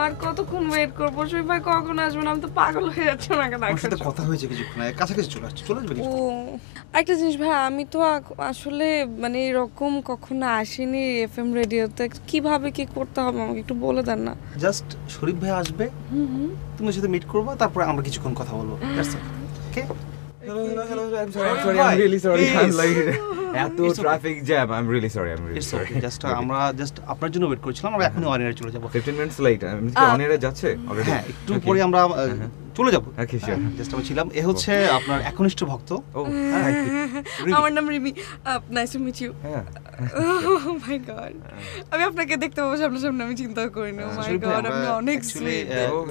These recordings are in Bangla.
আর কতক্ষণ ওয়েট করবো? শরীফ ভাই কখন আসবেন? আমি তো পাগল হয়ে যাচ্ছি ওনাকে আমার সাথে কথা হয়েছে কিছুক্ষণ আগে, কাছাকাছি চলে আসছে, চলে আসবে ও কিছু। একটা জিনিস ভাই, আমি তো আসলে মানে এরকম কখনো আসিনি এফএম রেডিওতে। কিভাবে কি করতে হবে আমাকে একটু বলে দেন না। জাস্ট শরীফ ভাই আসবে, তুমি সাথে মিট করবা, তারপরে আমরা কিছুক্ষণ কথা বলবো। ওকে? Hello. I'm sorry. I'm really sorry. I'm like এত traffic jam. I'm really sorry. It's okay, just আমরা জাস্ট আপনার জন্য ওয়েট করছিলাম, আমরা এখনই অন এয়ারে চলে যাব। 15 minutes late. আমি কি অন এয়ারে যাচ্ছে অলরেডি? হ্যাঁ, একটু পরে আমরা চলে যাব। ওকে, শিওর। জাস্ট আমরা ছিলাম, এ হচ্ছে আপনার একনিষ্ঠ ভক্ত। ও, আমার নাম Rimi. Nice to meet you. হ্যাঁ। ও মাই গড, আমি আপনাকে দেখতে পাবো সামনে আমি চিন্তা করিনি। ও মাই গড, আপনি অনেক সুইট।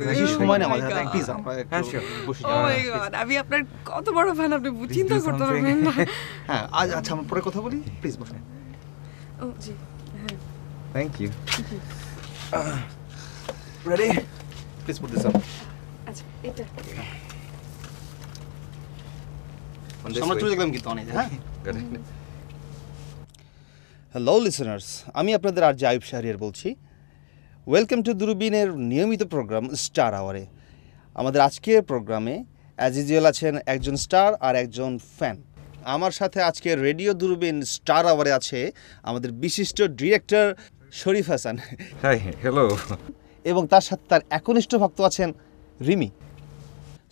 বেশি সময় না আমাদের হাতে, প্লিজ আমরা হ্যাঁ, sure. বসে ও মাই গড, আমি আপনার কত বড় ফ্যান, আপনি চিন্তা do করতে something. পারবেন না। হ্যাঁ, আচ্ছা আমরা পরে কথা বলি, প্লিজ বসুন। ও জি, হ্যাঁ। Thank you. Ready? Please put this up. আচ্ছা, এটা On this আমরা way. চলে গেলাম কিন্তু অনেক। হ্যাঁ, Got it. হ্যালো লিসেনার্স, আমি আপনাদের আরজে আয়ুব শাহরিয়ার বলছি। ওয়েলকাম টু দূরবীনের নিয়মিত প্রোগ্রাম স্টার আওয়ারে। আমাদের আজকের প্রোগ্রামে অ্যাজ ইউজুয়াল আছেন একজন স্টার আর একজন ফ্যান। আমার সাথে আজকে রেডিও দূরবীন স্টার আওয়ারে আছে আমাদের বিশিষ্ট director Sharif Hasan Hi. Hello. এবং তার সাথে তার একনিষ্ঠ ভক্ত আছেন রিমি।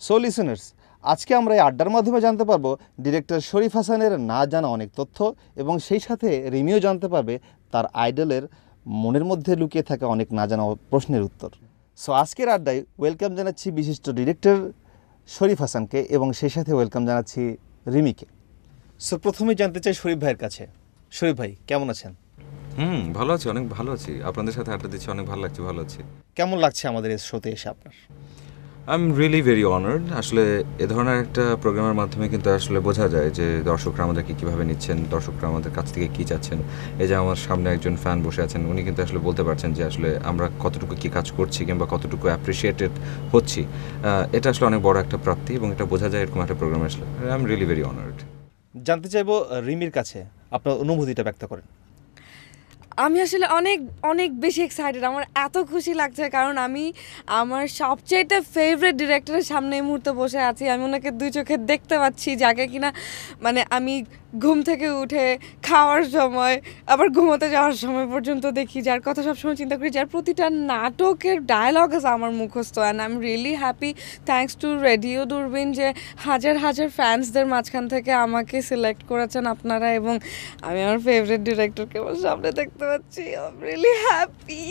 সো লিসেনার্স, আজকে আমরা এই আড্ডার মাধ্যমে জানতে পারবো ডিরেক্টর শরীফ হাসানের না জানা অনেক তথ্য, এবং সেই সাথে রিমিও জানতে পারবে তার আইডলের মনের মধ্যে লুকিয়ে থাকা অনেক না জানা প্রশ্নের উত্তর। সো আজকের আড্ডায় ওয়েলকাম জানাচ্ছি বিশিষ্ট ডিরেক্টর শরীফ হাসানকে, এবং সেই সাথে ওয়েলকাম জানাচ্ছি রিমিকে। সো প্রথমে জানতে চাই শরীফ ভাইয়ের কাছে। শরীফ ভাই কেমন আছেন? ভালো আছি, অনেক ভালো আছি। আপনাদের সাথে আড্ডা দিচ্ছি, অনেক ভালো লাগছে, ভালো আছি। কেমন লাগছে আমাদের এই শোতে এসে আপনার? I am really very honoured. আসলে এ ধরনের একটা প্রোগ্রামের মাধ্যমে কিন্তু আসলে বোঝা যায় যে দর্শকরা আমাদেরকে কীভাবে নিচ্ছেন, দর্শকরা আমাদের কাছ থেকে কী চাচ্ছেন। এই যে আমার সামনে একজন ফ্যান বসে আছেন, উনি কিন্তু আসলে বলতে পারছেন যে আসলে আমরা কতটুকু কী কাজ করছি কিংবা কতটুকু অ্যাপ্রিসিয়েটেড হচ্ছি। এটা আসলে অনেক বড় একটা প্রাপ্তি, এবং এটা বোঝা যায় এরকম একটা প্রোগ্রামে আসলে। I am really very honoured. জানতে চাইবো রিমির কাছে আপনার অনুভূতিটা ব্যক্ত করেন। আমি আসলে অনেক অনেক বেশি এক্সাইটেড। আমার এত খুশি লাগছে কারণ আমি আমার সবচেয়ে ফেভারিট ডিরেক্টরের সামনে এই মুহূর্তে বসে আছি। আমি ওনাকে দুই চোখে দেখতে পাচ্ছি, যাকে কিনা মানে আমি ঘুম থেকে উঠে খাওয়ার সময় আবার ঘুমোতে যাওয়ার সময় পর্যন্ত দেখি, যার কথা সবসময় চিন্তা করি, যার প্রতিটা নাটকের ডায়লগ আছে আমার মুখস্থ। And I am really happy, thanks to radio দূরবীন, যে হাজার হাজার ফ্যান্সদের মাঝখান থেকে আমাকে সিলেক্ট করেছেন আপনারা, এবং আমি আমার ফেভারিট ডিরেক্টরকে আমার সামনে দেখতে পাচ্ছি। I am really happy.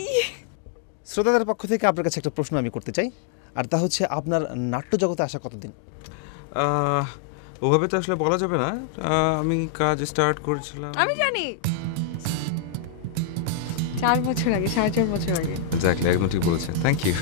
শ্রোতাদের পক্ষ থেকে আপনার কাছে একটা প্রশ্ন আমি করতে চাই, আর তা হচ্ছে আপনার নাট্য জগতে আসা কতদিন? ওভাবে তো আসলে বলা যাবে না। আমি কাজ স্টার্ট করেছিলাম, আমি জানি 4 বছর আগে, 4.5 বছর আগে। এক্স্যাক্টলি, একদম ঠিক বলেছেন। Thank you.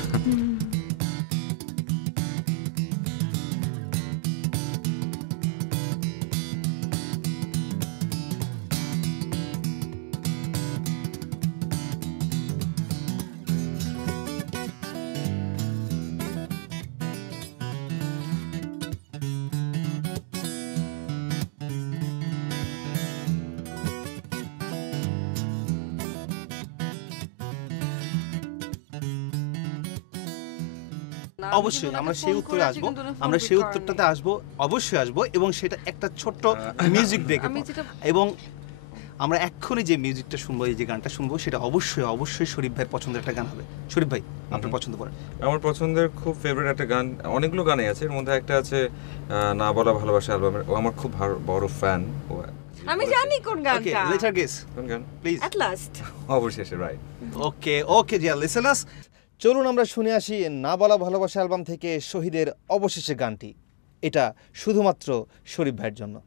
অবশ্যই আমরা সেই উত্তরে আসবো, আমরা সেই উত্তরটাতে আসবো, অবশ্যই আসবো, এবং সেটা একটা ছোট্ট মিউজিক ব্রেক। এবং আমরা এক্ষুনি যে মিউজিকটা শুনবো, এই যে গানটা শুনবো, সেটা অবশ্যই অবশ্যই শরীফ ভাইয়ের পছন্দের একটা গান হবে। শরীফ ভাই আপনার পছন্দ করেন? আমার পছন্দের খুব ফেভারিট একটা গান, অনেকগুলো গানই আছে, এর মধ্যে একটা আছে না বলা ভালোবাসা অ্যালবামের। ও আমার খুব বড় ফ্যান। আমি জানি কোন ওকে, গানটা। লেট হার গেস কোন গান? প্লিজ। At last. অবশেষে, রাইট। ওকে ওকে ডিয়ার লিসেনার্স, চলুন আমরা শুনে আসি না বলা ভালোবাসা অ্যালবাম থেকে শহীদের অবশেষে গানটি। এটা শুধুমাত্র শরীফ ভাইয়ের জন্য।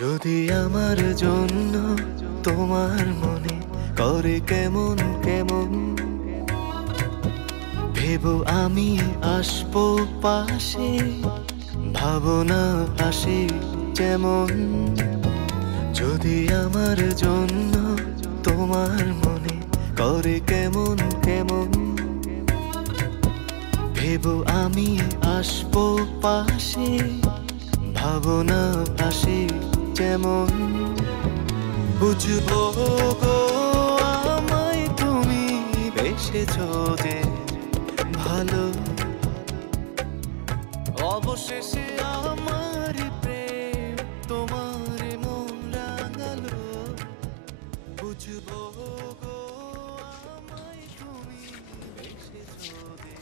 যদি আমার জন্য তোমার মনে করে কেমন কেমন, ভেবো আমি আসবো পাশে, ভাবনা আসে যেমন, যদি আমার জন্য তোমার মনে করে কেমন কেমন, ভেবো আমি আসবো পাশে, ভাবনা আসে যেমন, বুঝবো গো আমায় তুমি বেসেছো যে ভালো, অবশেষে আমার প্রেম তোমার মন রাঙালো, বুঝবো গো আমায় তুমি বেসেছো যে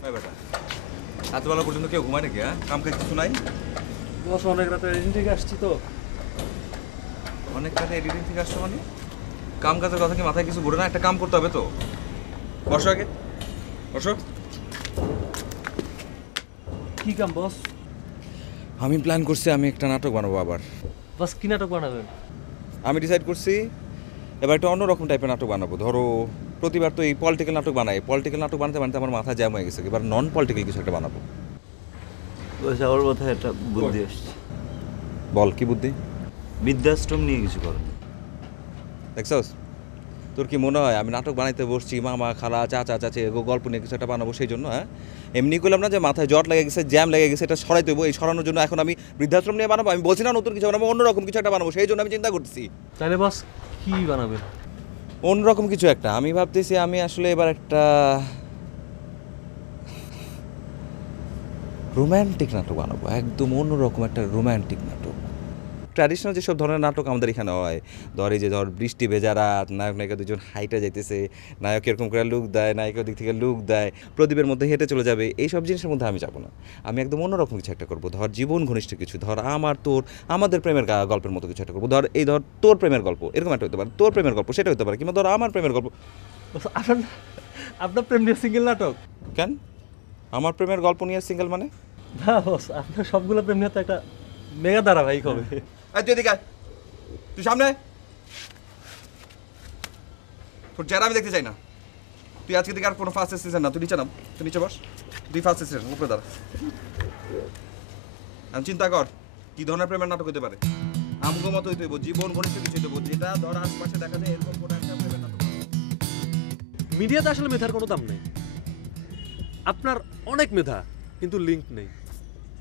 ভাই বেটা, এত বেলা পর্যন্ত কেউ ঘুমায় নাকি? হ্যাঁ, কাম কাজ কিছু নাই? বস অনেক রাতে এডিটিং থেকে আসছি তো। অনেক কাজে এডিটিং থেকে আসছো মানে? কাম কাজের কথা কি মাথায় কিছু ঘুরে না? একটা কাম করতে হবে তো। বসো আগে, বসো। কি কাম বস? আমি প্ল্যান করছি আমি একটা নাটক বানাবো আবার। বস কি নাটক বানাবেন? আমি ডিসাইড করছি এবার একটা অন্যরকম টাইপের নাটক বানাবো। ধরো প্রতিবার তো এই পলিটিক্যাল নাটক বানাই, পলিটিক্যাল নাটক বানাতে বানাতে আমার মাথা জ্যাম হয়ে গেছে, এবার নন পলিটিক্যাল কিছু একটা বানাবো। বস আমার মাথায় একটা বুদ্ধি আসছে। বল, কি বুদ্ধি? বৃদ্ধাশ্রম নিয়ে কিছু করেন। দেখছস, তোর কি মনে হয় আমি নাটক বানাইতে বসছি মামা খালা চাচা চাচি গল্প নিয়ে কিছু একটা বানাবো সেই জন্য? হ্যাঁ, এমনি করলাম না যে মাথায় জট লেগে গেছে, জ্যাম লেগে গেছে, এটা সরাই দেবো। এই সরানোর জন্য এখন আমি বৃদ্ধাশ্রম নিয়ে বানাবো? আমি বলছি না নতুন কিছু বানাবো, অন্যরকম কিছু একটা বানাবো, সেই জন্য আমি চিন্তা করতেছি। তাহলে বস কি বানাবেন? অন্যরকম কিছু একটা আমি ভাবতেছি। আমি আসলে এবার একটা রোম্যান্টিক নাটক বানাবো, একদম অন্যরকম একটা রোম্যান্টিক নাটক। ট্র্যাডিশনাল যেসব ধরনের নাটক আমাদের এখানে হয়, ধর এই যে ধর বৃষ্টি ভেজা রাত, নায়ক নায়িকা দুজন হাইটে যাইতেছে, নায়ক এরকম করে লুক দেয়, নায়িকার দিক থেকে লুক দেয়, প্রদীপের মধ্যে হেঁটে চলে যাবে, এইসব জিনিসের মধ্যে আমি যাবো না। আমি একদম অন্যরকম কিছু একটা করবো। ধর জীবন ঘনিষ্ঠ কিছু, ধর আমার তোর আমাদের প্রেমের গল্পের মতো কিছু একটা করবো। ধর এই ধর তোর প্রেমের গল্প এরকম একটা হতে পারে, তোর প্রেমের গল্প সেটা হতে পারে, কিংবা ধর আমার প্রেমের গল্প। বস আপনার প্রেম নিয়ে সিঙ্গেল নাটক? কেন আমার প্রেমের গল্প নিয়ে সিঙ্গেল মানে? না বস, আপনার সবগুলো প্রেম নিয়ে তো একটা মেগা ধারাবাহিক হবে। তুই এদিকে আয়, তুই সামনে আয়। তোর চেহারা আমি দেখতে চাই না। তুই আজকে দিকে আর কোনো ফার্স্ট সিজন না, তুই নিচে নাম, তুই নিচে বস। তুই ফার্স্ট সিজন উপরে দাঁড়া। আমি চিন্তা কর কি ধরনের প্রেমের নাটক হতে পারে। আমগো মতো হইতে হইব, জীবন ঘনিষ্ঠ কিছু হইতে হইব, যেটা ধর আশপাশে দেখা যায় এরকম কোনো একটা প্রেমের নাটক। মিডিয়াতে আসলে মেধার কোনো দাম নেই। আপনার অনেক মেধা কিন্তু লিঙ্ক নেই,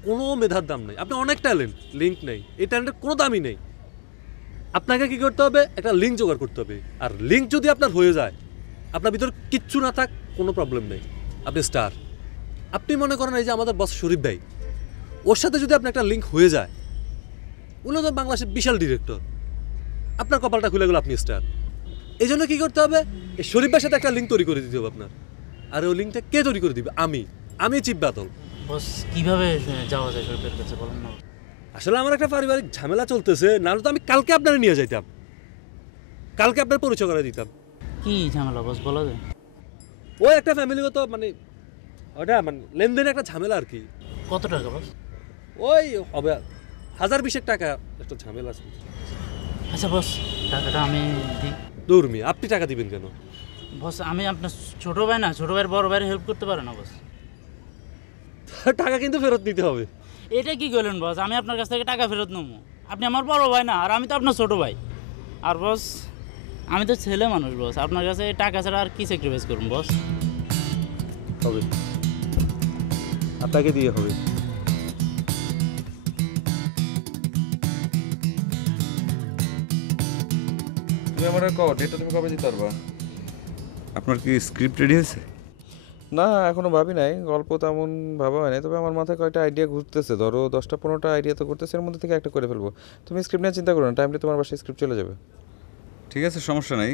কোনো মেধার দাম নেই। আপনি অনেক ট্যালেন্ট, লিঙ্ক নেই। এই ট্যালেন্টের কোনো দামই নেই। আপনাকে কি করতে হবে? একটা লিঙ্ক জোগাড় করতে হবে। আর লিঙ্ক যদি আপনার হয়ে যায়, আপনার ভিতর কিচ্ছু না থাক, কোনো প্রবলেম নেই, আপনি স্টার। আপনি মনে করেন এই যে আমাদের বস শরীফ ভাই, ওর সাথে যদি আপনার একটা লিঙ্ক হয়ে যায়, উনি তো বাংলাদেশের বিশাল ডিরেক্টর, আপনার কপালটা খুলে গেল, আপনি স্টার। এই জন্য কী করতে হবে? এই শরীফ ভাইয়ের সাথে একটা লিঙ্ক তৈরি করে দিতে হবে আপনার। আর ওই লিঙ্কটা কে তৈরি করে দিবে? আমি চিপ বাতল। বস কিভাবে যাওয়া যায় শরীফের কাছে বলেন না? আসলে আমার একটা পারিবারিক ঝামেলা চলতেছে, নাহলে তো আমি কালকে আপনারা নিয়ে যাইতাম, কালকে আপনার পরিচয় করে দিতাম। কি ঝামেলা বস বলা যায়? ওই একটা ফ্যামিলিগত মানে ওটা মানে লেনদেনের একটা ঝামেলা আর কি। কত টাকা বস? ওই হবে 1020 টাকা একটা ঝামেলা আছে। আচ্ছা বস, টাকাটা আমি দিই। দৌড়মি, আপনি টাকা দিবেন কেন? বস আমি আপনার ছোট ভাই না, ছোট ভাইয়ের বড় ভাইয়ের হেল্প করতে পারে না বস? টাকা কিন্তু ফেরত দিতে হবে। এটা কি করলেন বস? আমি আপনার কাছ থেকে টাকা ফেরত নেবো? আপনি আমার বড় ভাই না, আর আমি তো আপনার ছোট ভাই। আর বস আমি তো ছেলে মানুষ বস, আপনার কাছে টাকা ছাড়া আর কি স্যাক্রিফাইস করুন বস? হবে, আপনাকে দিয়ে হবে। তুমি আমার ডেটটা তুমি কবে দিতে পারবা? আপনার কি স্ক্রিপ্ট রেডি হয়েছে? না এখনো ভাবি নাই, গল্প তেমন ভাবা হয় নাই, তবে আমার মাথায় কয়েকটা আইডিয়া ঘুরতেছে। ধরো 10টা-15টা আইডিয়া তো করতেছে, এর মধ্যে থেকে একটা করে ফেলবো। তুমি স্ক্রিপ্ট নিয়ে চিন্তা করো না, টাইমলি তোমার বাসায় স্ক্রিপ্ট চলে যাবে। ঠিক আছে, সমস্যা নাই।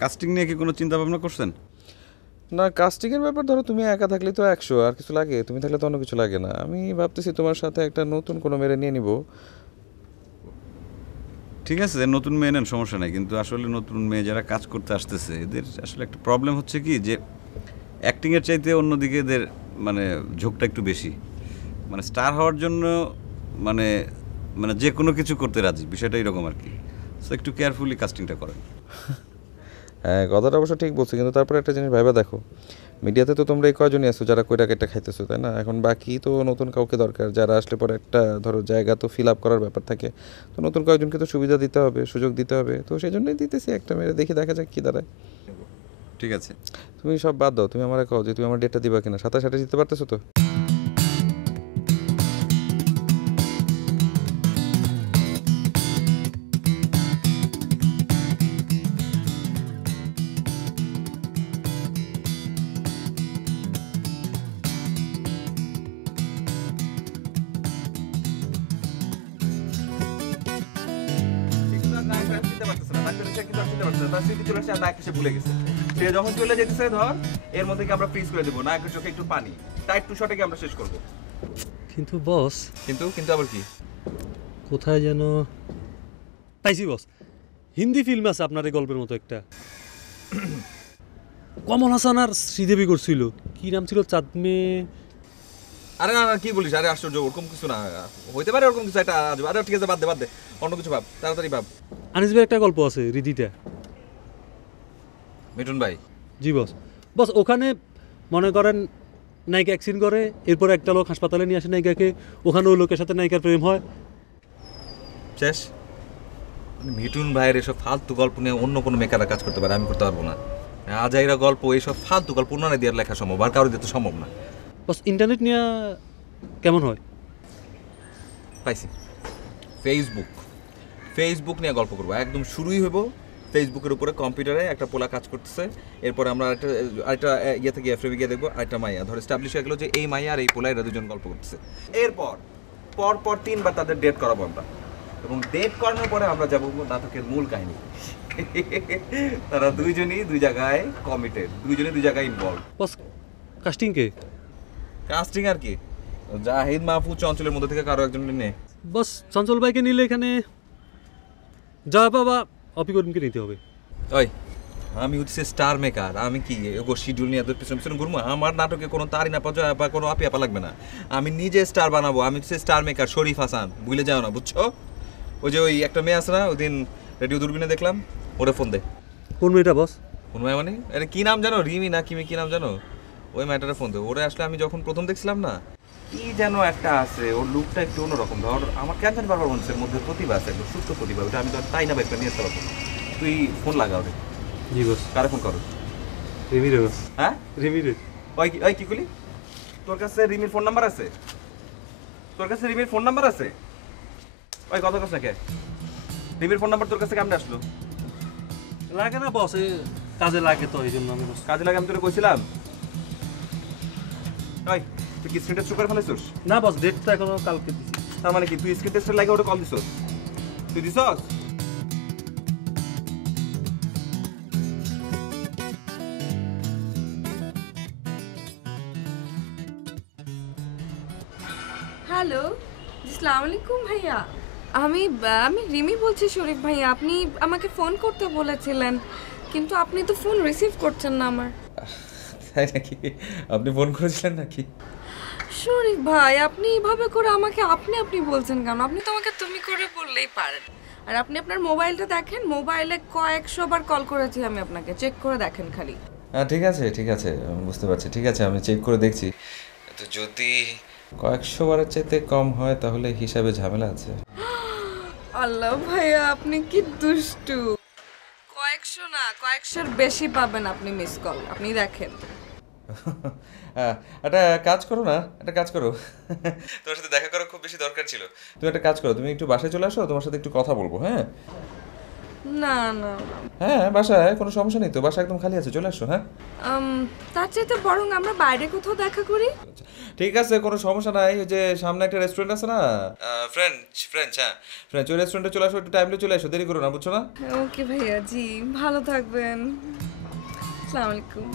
কাস্টিং নিয়ে কি কোনো চিন্তা ভাবনা করছেন? না, কাস্টিংয়ের ব্যাপার ধরো তুমি একা থাকলেই তো 100, আর কিছু লাগে? তুমি থাকলে তো অন্য কিছু লাগে না। আমি ভাবতেছি তোমার সাথে একটা নতুন কোনো মেরে নিয়ে নিব। ঠিক আছে, নতুন মেয়ে নেন, সমস্যা নাই। কিন্তু আসলে নতুন মেয়ে যারা কাজ করতে আসতেছে এদের আসলে একটা প্রবলেম হচ্ছে কি, যে অ্যাক্টিংয়ের চাইতে অন্যদিকে এদের মানে ঝোঁকটা একটু বেশি। মানে স্টার হওয়ার জন্য মানে মানে যে কোনো কিছু করতে রাজি, বিষয়টা এরকম আর কি। সো একটু কেয়ারফুলি কাস্টিংটা করেন। হ্যাঁ কথাটা অবশ্য ঠিক বলছো, কিন্তু তারপরে একটা জিনিস ভাইবা দেখো, মিডিয়াতে তো তোমরা এই কয়জনই আছো যারা কইটা কেটে খাইতেছো, তাই না? এখন বাকি তো নতুন কাউকে দরকার, যারা আসলে পরে একটা ধরো জায়গা তো ফিল আপ করার ব্যাপার থাকে, তো নতুন কয়েকজনকে তো সুবিধা দিতে হবে, সুযোগ দিতে হবে, তো সেই জন্যই দিতেছি একটা মেরে, দেখি দেখা যাক কী দাঁড়ায়। ঠিক আছে, তুমি সব বাদ দাও, তুমি আমার কও যে তুমি আমার ডেটটা দিবা কিনা, 27 দিতে পারতেছো তো? সে যখন চলে যেতেছে ধর, এর মধ্যে কি আমরা ফ্রিজ করে দেবো, নায়কের চোখে একটু পানি, টাইট টু শটে কি আমরা শেষ করবো। কিন্তু বস, কিন্তু কিন্তু আবার কি? কোথায় যেন পাইছি বস, হিন্দি ফিল্ম আছে আপনার এই গল্পের মতো একটা, কমল হাসান আর শ্রীদেবী করছিল, কি নাম ছিল, চাঁদমে। আরে না না, কি বলিস, আরে আশ্চর্য, ওরকম কিছু না, হইতে পারে ওরকম কিছু একটা। আরে ঠিক আছে, বাদ দে, অন্য কিছু ভাব, তাড়াতাড়ি ভাব। আনিস ভাই একটা গল্প আছে রীতিটা। মিঠুন ভাই? জি বস। বস ওখানে মনে করেন নায়িকা অ্যাক্সিডেন্ট করে, এরপর একটা লোক হাসপাতালে নিয়ে আসে নায়িকাকে, ওখানে ওই লোকের সাথে নায়িকার প্রেম হয়, শেষ। মিঠুন ভাইয়ের এসব ফালতু গল্প নিয়ে অন্য কোনো মেকাররা কাজ করতে পারে, আমি করতে পারবো না। আজাইরা গল্প, এইসব ফালতু গল্প ওনারা দিয়ে লেখা সম্ভব, আর কারো দিতে সম্ভব না। বস ইন্টারনেট নিয়ে কেমন হয়? পাইছি, ফেসবুক নিয়ে গল্প করবো, একদম শুরুই হইব ফেসবুকের উপরে, কম্পিউটারে একটা পোলা কাজ করতেছে, এরপরে আমরা আরেকটা ইয়ে থেকে এফএমে গিয়ে দেখবো, আরেকটা মাইয়া ধর এস্টাবলিশ হয়ে গেলো যে এই মাইয়া আর এই পোলা এরা দুজন গল্প করতেছে, এরপর পর 3বার তাদের ডেট করাবো আমরা, এবং ডেট করানোর পরে আমরা যাবো নাটকের মূল কাহিনী। তারা দুইজনই দুই জায়গায় কমিটেড, দুইজনই দুই জায়গায় ইনভলভ। বস কাস্টিং কে? কাস্টিং আর কি, জাহিদ মাহফুজ চঞ্চলের মধ্যে থেকে কারো একজন নে। বস চঞ্চল ভাইকে নিলে এখানে যা বাবা অপি করিমকে নিতে হবে। ওই আমি হচ্ছে স্টার মেকার, আমি কি ওগো শিডিউল নিয়ে পিছনে পিছনে ঘুরবো? আমার নাটকে কোনো তারি না পাওয়া বা কোনো আপি আপা লাগবে না, আমি নিজে স্টার বানাবো। আমি হচ্ছে স্টার মেকার শরীফ হাসান, ভুলে যাও না, বুঝছো? ওই যে ওই একটা মেয়ে আছে না, ওই দিন রেডিও দূরবীনে দেখলাম, ওরে ফোন দে। কোন মেয়েটা বস? কোন মেয়ে মানে? আরে কি নাম জানো, রিমি না কিমি, কি নাম জানো? ওই মেয়েটারে ফোন দে। ওরে আসলে আমি যখন প্রথম দেখছিলাম না, কি যেন একটা আছে, ওর লুকটা একটু অন্যরকম, ধর আমার কেন জানি বারবার মনে হচ্ছে এর মধ্যে প্রতিভা আছে, একটু সুস্থ প্রতিভা, ওটা আমি তো তাই না একটা নিয়ে আসতে পারবো। তুই ফোন লাগা ওরে। জি বস। কারে ফোন করো? রিমি রে বস। হ্যাঁ রিমি রে। ওই কি কইলি? তোর কাছে রিমির ফোন নাম্বার আছে? তোর কাছে রিমির ফোন নাম্বার আছে? ওই কত কাছে কে রিমির ফোন নাম্বার তোর কাছে কেমনে আসলো? লাগে না বস, কাজে লাগে তো এই জন্য আমি বস। কাজে লাগে আমি তোরে কইছিলাম। ওই তুই কি স্ক্রিন টেস্ট করে ফেলেছিস? না বস, ডেট তো এখনো কালকে দিছি। তার মানে কি তুই স্ক্রিন টেস্টের লাগে ওটা কল দিছস? তুই দিছস? হ্যালো, আসসালামু আলাইকুম ভাইয়া। আমি আমি রিমি বলছি শরীফ ভাইয়া। আপনি আমাকে ফোন করতে বলেছিলেন, কিন্তু আপনি তো ফোন রিসিভ করছেন না আমার। তাই নাকি? আপনি ফোন করেছিলেন নাকি? শরীফ ভাই, আপনি এইভাবে করে আমাকে আপনি বলছেন কেন? আপনি তো আমাকে তুমি করে বললেই পারেন। আর আপনি আপনার মোবাইলটা দেখেন, মোবাইলে কয়েকশো বার কল করেছি আমি আপনাকে, চেক করে দেখেন খালি। হ্যাঁ ঠিক আছে, আমি বুঝতে পারছি, ঠিক আছে আমি চেক করে দেখছি। তো যদি কয়েকশো বারের চাইতে কম হয় তাহলে হিসাবে ঝামেলা আছে। আল্লাহ ভাইয়া, আপনি কি দুষ্টু। কয়েকশো না, কয়েকশোর বেশি পাবেন আপনি মিস কল, আপনি দেখেন। একটা কাজ করো, তোমার সাথে দেখা করা খুব বেশি দরকার ছিল। তুমি একটা কাজ করো, তুমি একটু বাসায় চলে আসো, তোমার সাথে একটু কথা বলবো। হ্যাঁ না না, হ্যাঁ বাসায় কোনো সমস্যা নেই তো, বাসা একদম খালি আছে, চলে আসো। হ্যাঁ তার চাইতে বরং আমরা বাইরে কোথাও দেখা করি। ঠিক আছে, কোনো সমস্যা নাই। ওই যে সামনে একটা রেস্টুরেন্ট আছে না, ফ্রেঞ্চ, ওই রেস্টুরেন্টে চলে আসো, একটু টাইমলি চলে আসো, দেরি করো না, বুঝছো না? ওকে ভাইয়া, জি ভালো থাকবেন। আসসালামু আলাইকুম।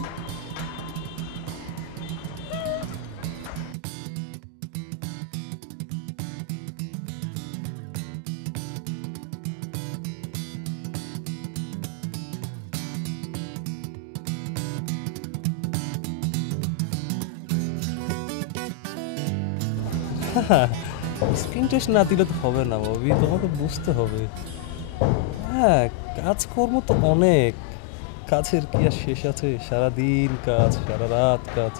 স্ক্রিন টেস্ট না দিলে তো হবে না, ববি তোমাকে বুঝতে হবে। হ্যাঁ, কাজকর্ম তো অনেক। কাজের কি আর শেষ আছে? সারাদিন কাজ, সারা রাত কাজ,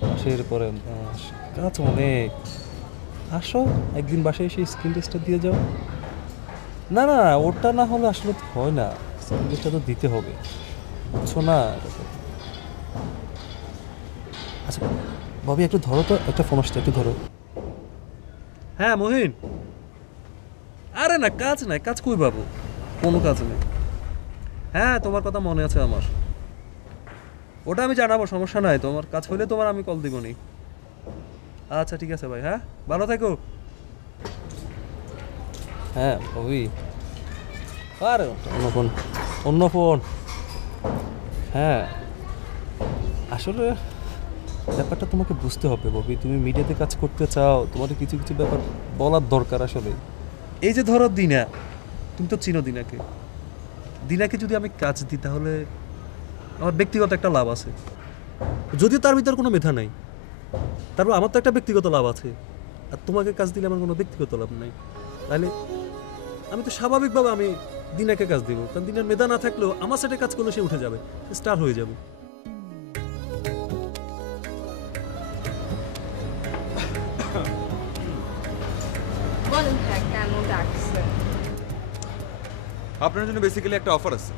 মাসের পরে মাস, কাজ অনেক। আসো একদিন বাসায় এসে স্কিন টেস্টটা দিয়ে যাও। না না, ওটা না হলে আসলে তো হয় না, স্কিন টেস্টটা তো দিতে হবে, বুঝছো না? আচ্ছা ববি, একটু ধরো তো, একটা ফোন আসছে, একটু ধরো। হ্যাঁ মহিন, আরে না কাজ নাই, কাজ কই বাবু, কোনো কাজ নেই। হ্যাঁ তোমার কথা মনে আছে আমার, ওটা আমি জানাবো, সমস্যা নাই। তোমার কাজ হইলে তোমার আমি কল দিবনি। আচ্ছা ঠিক আছে ভাই, হ্যাঁ ভালো থেকো। হ্যাঁ ববি, আরে অন্য ফোন, অন্য ফোন। হ্যাঁ আসলে ব্যাপারটা তোমাকে বুঝতে হবে ববি, তুমি মিডিয়াতে কাজ করতে চাও, তোমার কিছু কিছু ব্যাপার বলার দরকার আসলে। এই যে ধরো দিনা, তুমি তো চিনো দিনাকে, দিনাকে যদি আমি কাজ দিই তাহলে আমার ব্যক্তিগত একটা লাভ আছে, যদিও তার ভিতর কোনো মেধা নাই, তারপর আমার তো একটা ব্যক্তিগত লাভ আছে। আর তোমাকে কাজ দিলে আমার কোনো ব্যক্তিগত লাভ নাই, তাহলে আমি তো স্বাভাবিকভাবে আমি দিনাকে কাজ দিব, কারণ দিনের মেধা না থাকলেও আমার সাথে কাজ করলে সে উঠে যাবে, স্টার হয়ে যাবে। বলেন ভাই কেন ডাকছেন? আপনার জন্য বেসিক্যালি একটা অফার আছে।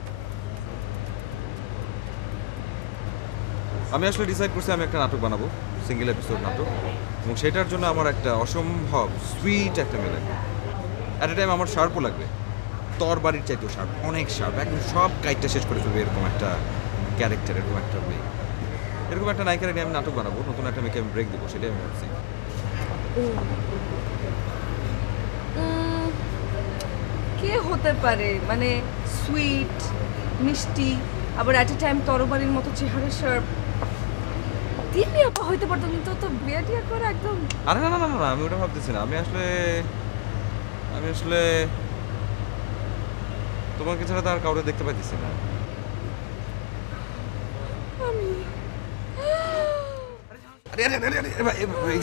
আমি আসলে ডিসাইড করছি আমি একটা নাটক বানাবো, সিঙ্গেল এপিসোড নাটক, এবং সেটার জন্য আমার একটা অসম্ভব সুইট একটা মেয়ে লাগবে। অ্যাট এ টাইম আমার শার্পও লাগবে, তোর বাড়ির চাইতেও শার্প, অনেক শার্প, একদম সব কাইটটা শেষ করে ফেলবে এরকম একটা ক্যারেক্টার, এরকম একটা মেয়ে, এরকম একটা নায়িকার নিয়ে আমি নাটক বানাবো, নতুন একটা মেয়েকে আমি ব্রেক দেবো, সেটাই আমি ভাবছি। কে হতে পারে? মানে সুইট, মিষ্টি, আবার অ্যাট এ টাইম তরবারির মতো চেহারা, শার্প। তিনি আপা হইতে পারতো, কিন্তু তো বিয়ে টিয়া করে একদম। আরে না না না না, আমি ওটা ভাবতেছি না। আমি আসলে তোমাকে ছাড়া তো আর কাউকে দেখতে পাইতেছি না। আরে আরে আরে আরে ভাই,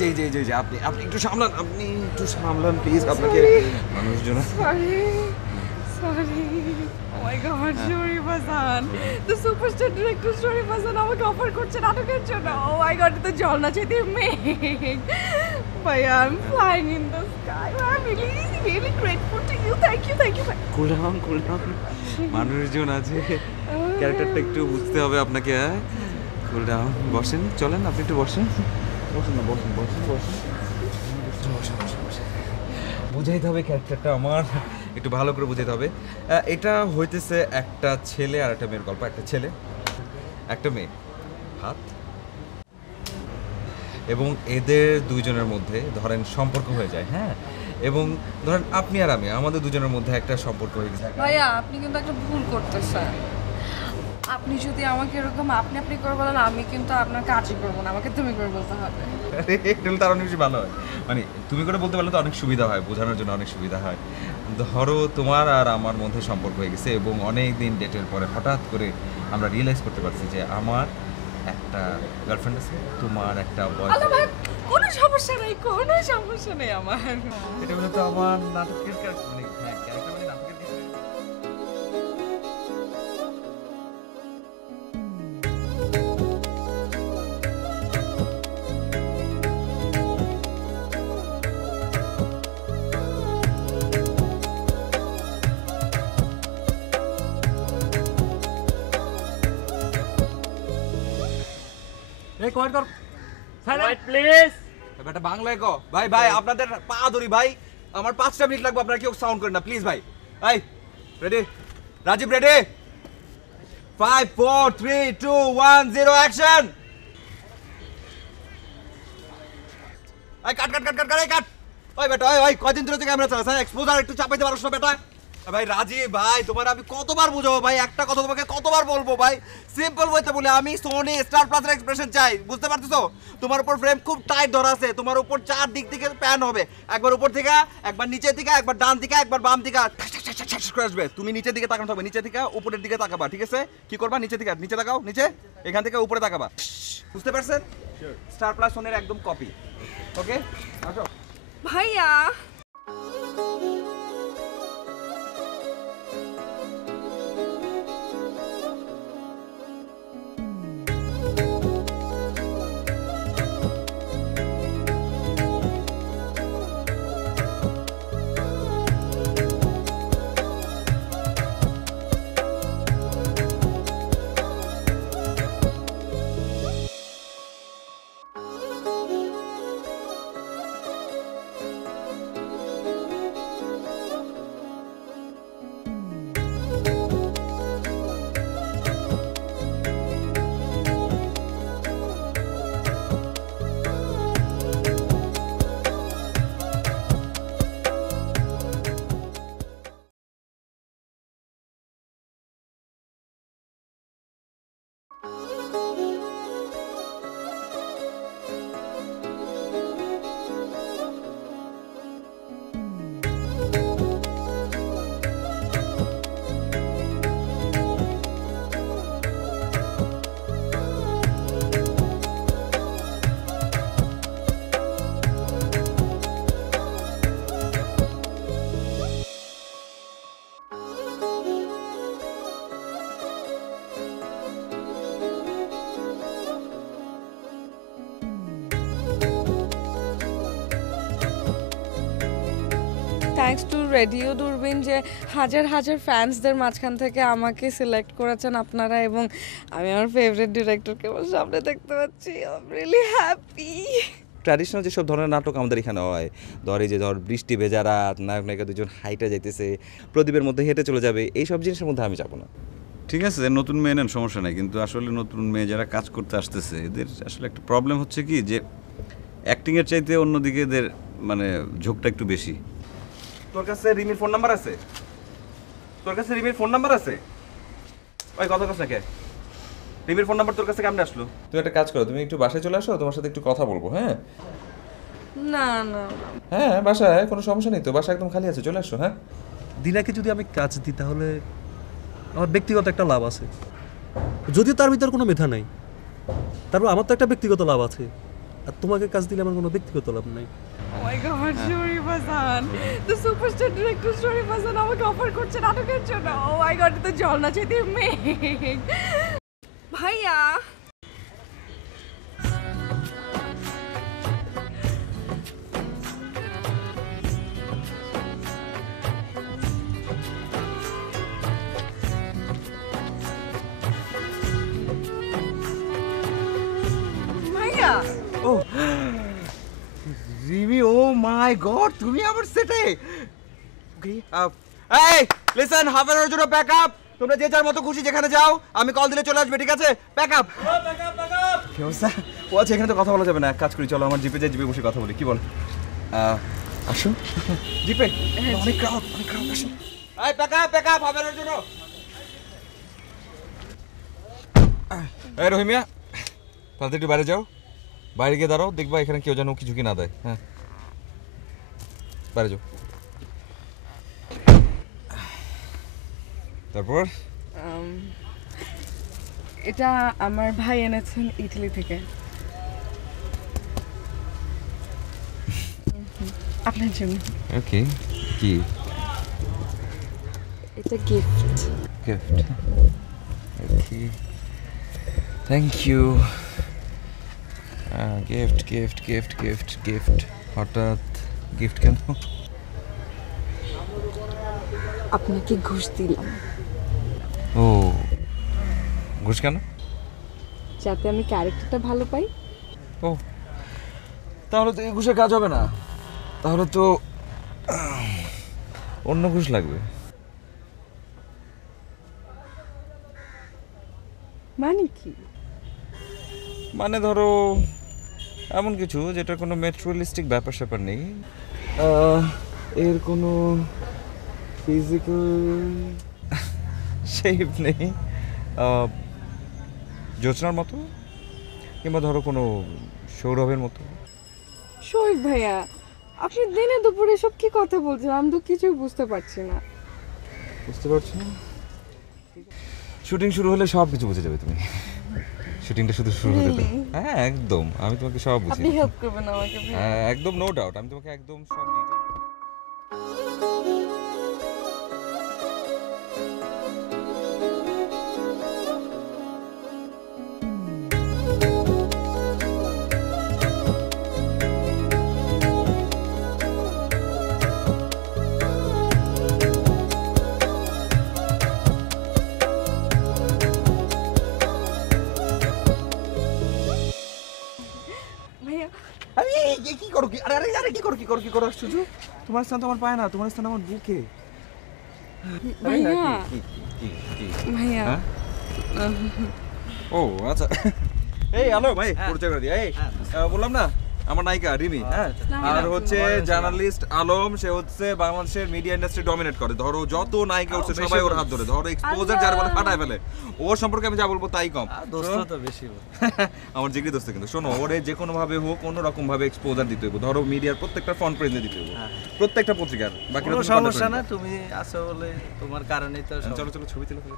এই যে আপনি একটু সামলান প্লিজ। আপনাকে মানুষজন sorry oh my God, Sharif Hasan, the superstar director Sharif Hasan আমাকে অফার করছে নাটকের জন্য। ও মাই গড, তো ঝর্ণা চাইতে মেঘ। ভাই I am flying in the sky, I am really grateful to you, thank you cool down মানুষজন আছে, ক্যারেক্টারটা একটু বুঝতে হবে আপনাকে। হ্যাঁ কুল ডাউন, বসেন, চলেন আপনি একটু বসেন না, বসেন। বুঝাইতে হবে ক্যারেক্টারটা আমার, একটু ভালো করে বুঝাইতে হবে। এটা হইতেছে একটা ছেলে আর একটা মেয়ের গল্প। একটা ছেলে একটা মেয়ে, হাত, এবং এদের দুইজনের মধ্যে ধরেন সম্পর্ক হয়ে যায়। হ্যাঁ, এবং ধরেন আপনি আর আমি, আমাদের দুজনের মধ্যে একটা সম্পর্ক হয়ে গেছে। ভাইয়া আপনি কিন্তু একটা ভুল করতেছেন। আপনি যদি আমাকে এরকম আপনি করে বলেন, আমি কিন্তু আপনার কাজই করবো না, আমাকে তুমি করে বলতে হবে। এটা তার অনেক বেশি ভালো হয়, মানে তুমি করে বলতে পারলে তো অনেক সুবিধা হয়, বোঝানোর জন্য অনেক সুবিধা হয়। ধরো তোমার আর আমার মধ্যে সম্পর্ক হয়ে গেছে, এবং অনেক দিন ডেটের পরে হঠাৎ করে আমরা রিয়েলাইজ করতে পারছি যে আমার একটা গার্লফ্রেন্ড আছে, তোমার একটা আল্লাহ ভাই, বয়ফ্রেন্ড। কোনো সমস্যা নেই আমার। এটা হলো তো আমার নাটকের ক্যারেক্টার, মানে হ্যাঁ ক্যারেক্টার মানে নাটকের দিকে। এই কয়েক কর, প্লিজ। ব্যাটা বাংলায় কো ভাই আপনাদের পা ধরি ভাই, আমার 5টা মিনিট লাগবে, আপনারা কেউ সাউন্ড করেন না প্লিজ ভাই। এই রেডি, রাজীব রেডি, 5 4 3 2 1 0 অ্যাকশন। এই কাট ওই বেটা, ওই কয়দিন ধরে ক্যামেরা চালাছ, এক্সপোজার একটু চাপাইতে পারছ না বেটা? ভাই রাজীব ভাই, তোমার আমি কতবার বুঝাবো ভাই, একটা কথা তোমাকে কতবার বলবো ভাই, সিম্পল বলতে বলে আমি সোনি স্টার প্লাসের এক্সপ্রেশন চাই, বুঝতে পারতেছো? তোমার উপর ফ্রেম খুব টাইট ধরা আছে, তোমার উপর 4 দিক থেকে প্যান হবে, একবার উপর থেকে, একবার নিচের দিকে, একবার ডান দিকে, একবার বাম দিকে করে আসবে। তুমি নিচের দিকে তাকানো থাকবে, নিচের থেকে উপরের দিকে তাকাবা, ঠিক আছে? কি করবা? নিচে থেকে, নিচে তাকাও, নিচে, এখান থেকে উপরে তাকাবা, বুঝতে পারছেন? স্টার প্লাস সোনির একদম কপি। ওকে আসো ভাইয়া থ্যাঙ্কস টু রেডিও দূরবীন যে হাজার হাজার ফ্যান্সদের মাঝখান থেকে আমাকে সিলেক্ট করেছেন আপনারা, এবং আমি আমার ফেভারিট ডিরেক্টরকে আমার সামনে দেখতে পাচ্ছি। I am really happy. Traditional যেসব ধরনের নাটক আমাদের এখানে হয়, এই যে বৃষ্টি ভেজা রাত, নায়ক নায়িকা দুজন হাইটে যাইতেছে, প্রদীপের মধ্যে হেঁটে চলে যাবে, এইসব জিনিসের মধ্যে আমি যাবো না। ঠিক আছে, নতুন মেয়ে নেন, সমস্যা নাই, কিন্তু আসলে নতুন মেয়ে যারা কাজ করতে আসতেছে এদের আসলে একটা প্রবলেম হচ্ছে কি যে অ্যাক্টিংয়ের চাইতে অন্যদিকে এদের মানে ঝোঁকটা একটু বেশি। তোর কাছে রিমির ফোন নাম্বার আছে? ওই কথা কস না কে? রিমির ফোন নাম্বার তোর কাছে কেমনে আসলো? তুমি একটা কাজ করো, তুমি একটু বাসায় চলে আসো, তোমার সাথে একটু কথা বলবো। হ্যাঁ না না হ্যাঁ, বাসায় কোনো সমস্যা নেই তো, বাসা একদম খালি আছে, চলে আসো। হ্যাঁ, দিনাকে যদি আমি কাজ দিই তাহলে আমার ব্যক্তিগত একটা লাভ আছে, যদিও তার ভিতর কোনো মেধা নাই, তারপর আমার তো একটা ব্যক্তিগত লাভ আছে, আর তোমাকে কাজ দিলে আমার কোনো ব্যক্তিগত লাভ নাই। Oh my God, Sharif Hasan, the superstar director শরীফ হাসান আমাকে অফার করছে নাটকের জন্য। Oh my God, এটা তো ঝর্ণা চাইতে মেঘ। ভাইয়া ভাইয়া ও রিমি, ও মাই গড, তুমি আমার সেটে। এই লিসেন, হাফ এর জন্য ব্যাকআপ। তোমরা যে যার মতো খুশি যেখানে যাও, আমি কল দিলে চলে আসবে, ঠিক আছে? ব্যাকআপ। কি অবস্থা? ও আচ্ছা, এখানে তো কথা বলা যাবে না, এক কাজ করি, চলো আমার জিপে যাই, জিপে বসে কথা বলি, কি বল? আসুন জিপে, অনেক ক্রাউড আসুন। এই ব্যাকআপ হাফ এর জন্য। এই রহিমিয়া, তাড়াতাড়ি একটু বাইরে যাও, বাইরে গিয়ে দাঁড়াও, দেখবা এখানে কেউ যেন কিছু কি না দেয়। হ্যাঁ, বাইরে যাও। তারপর এটা আমার ভাই এনেছেন ইটালি থেকে আপনার জন্য। ওকে, কি এটা gift. Gift? Okay, thank you. Gift gift gift gift gift হঠাৎ গিফট কেন? আপনাকে ঘুষ দিলাম। ও, ঘুষ কেন? যাতে আমি ক্যারেক্টারটা ভালো পাই। ও, তাহলে তো এই ঘুষে কাজ হবে না, তাহলে তো অন্য ঘুষ লাগবে। মানে কি? মানে ধরো এমন কিছু যেটা কোনো ম্যাটেরিয়ালিস্টিক ব্যাপার স্যাপার নেই, এর কোনো ফিজিক্যাল শেপ নেই, জোছনার মতো, কিংবা ধরো কোনো সৌরভের মতো। শোক ভাইয়া, আপনি দিনে দুপুরে সব কি কথা বলছেন? আমি তো কিছুই বুঝতে পারছি না। বুঝতে পারছো না? শুটিং শুরু হলে সব কিছু বুঝে যাবে তুমি। শুটিংটা শুধু শুরু হতে দাও। হ্যাঁ একদম, আমি তোমাকে সব বুঝিয়ে আপনি দেব। হেল্প করবেন আমাকে? হ্যাঁ একদম, নো ডাউট, আমি তোমাকে একদম সব ডিটেইল। ভাইয়া আরে কি করো কি? আরে আরে আরে কি করো আশ্চর্য? তোমার স্থান তো আমার পায় না, তোমার স্থান আমার বুকে। ভাইয়া কি ভাইয়া হ্যাঁ? ও আচ্ছা, এই হ্যালো ভাই, পরিচয় করে দিই। এই বললাম না, আমার নায়িকা রিমি, হ্যাঁ, আর হচ্ছে জার্নালিস্ট আলম, সে হচ্ছে বাংলাদেশের মিডিয়া ইন্ডাস্ট্রি ডমিনেট করে। ধরো যত নায়িকা উঠছে সবাই ওর হাত ধরে, ধরো এক্সপোজার যার বলে ফাটায় ফেলে। ওর সম্পর্কে আমি যা বলবো তাই কম। দোস্ত তো বেশি আমার জিগরি দোস্ত, কিন্তু শোনো, ওরে যে কোনো ভাবে হোক, অন্য রকম ভাবে এক্সপোজার দিতে হবে। ধরো মিডিয়ার প্রত্যেকটা ফ্রন্ট পেজে দিতে হবে, প্রত্যেকটা পত্রিকার। বাকি কোনো সমস্যা না, তুমি আছো বলে তোমার কারণেই তো সব। চলো চলো ছবি তুলে ফেলো।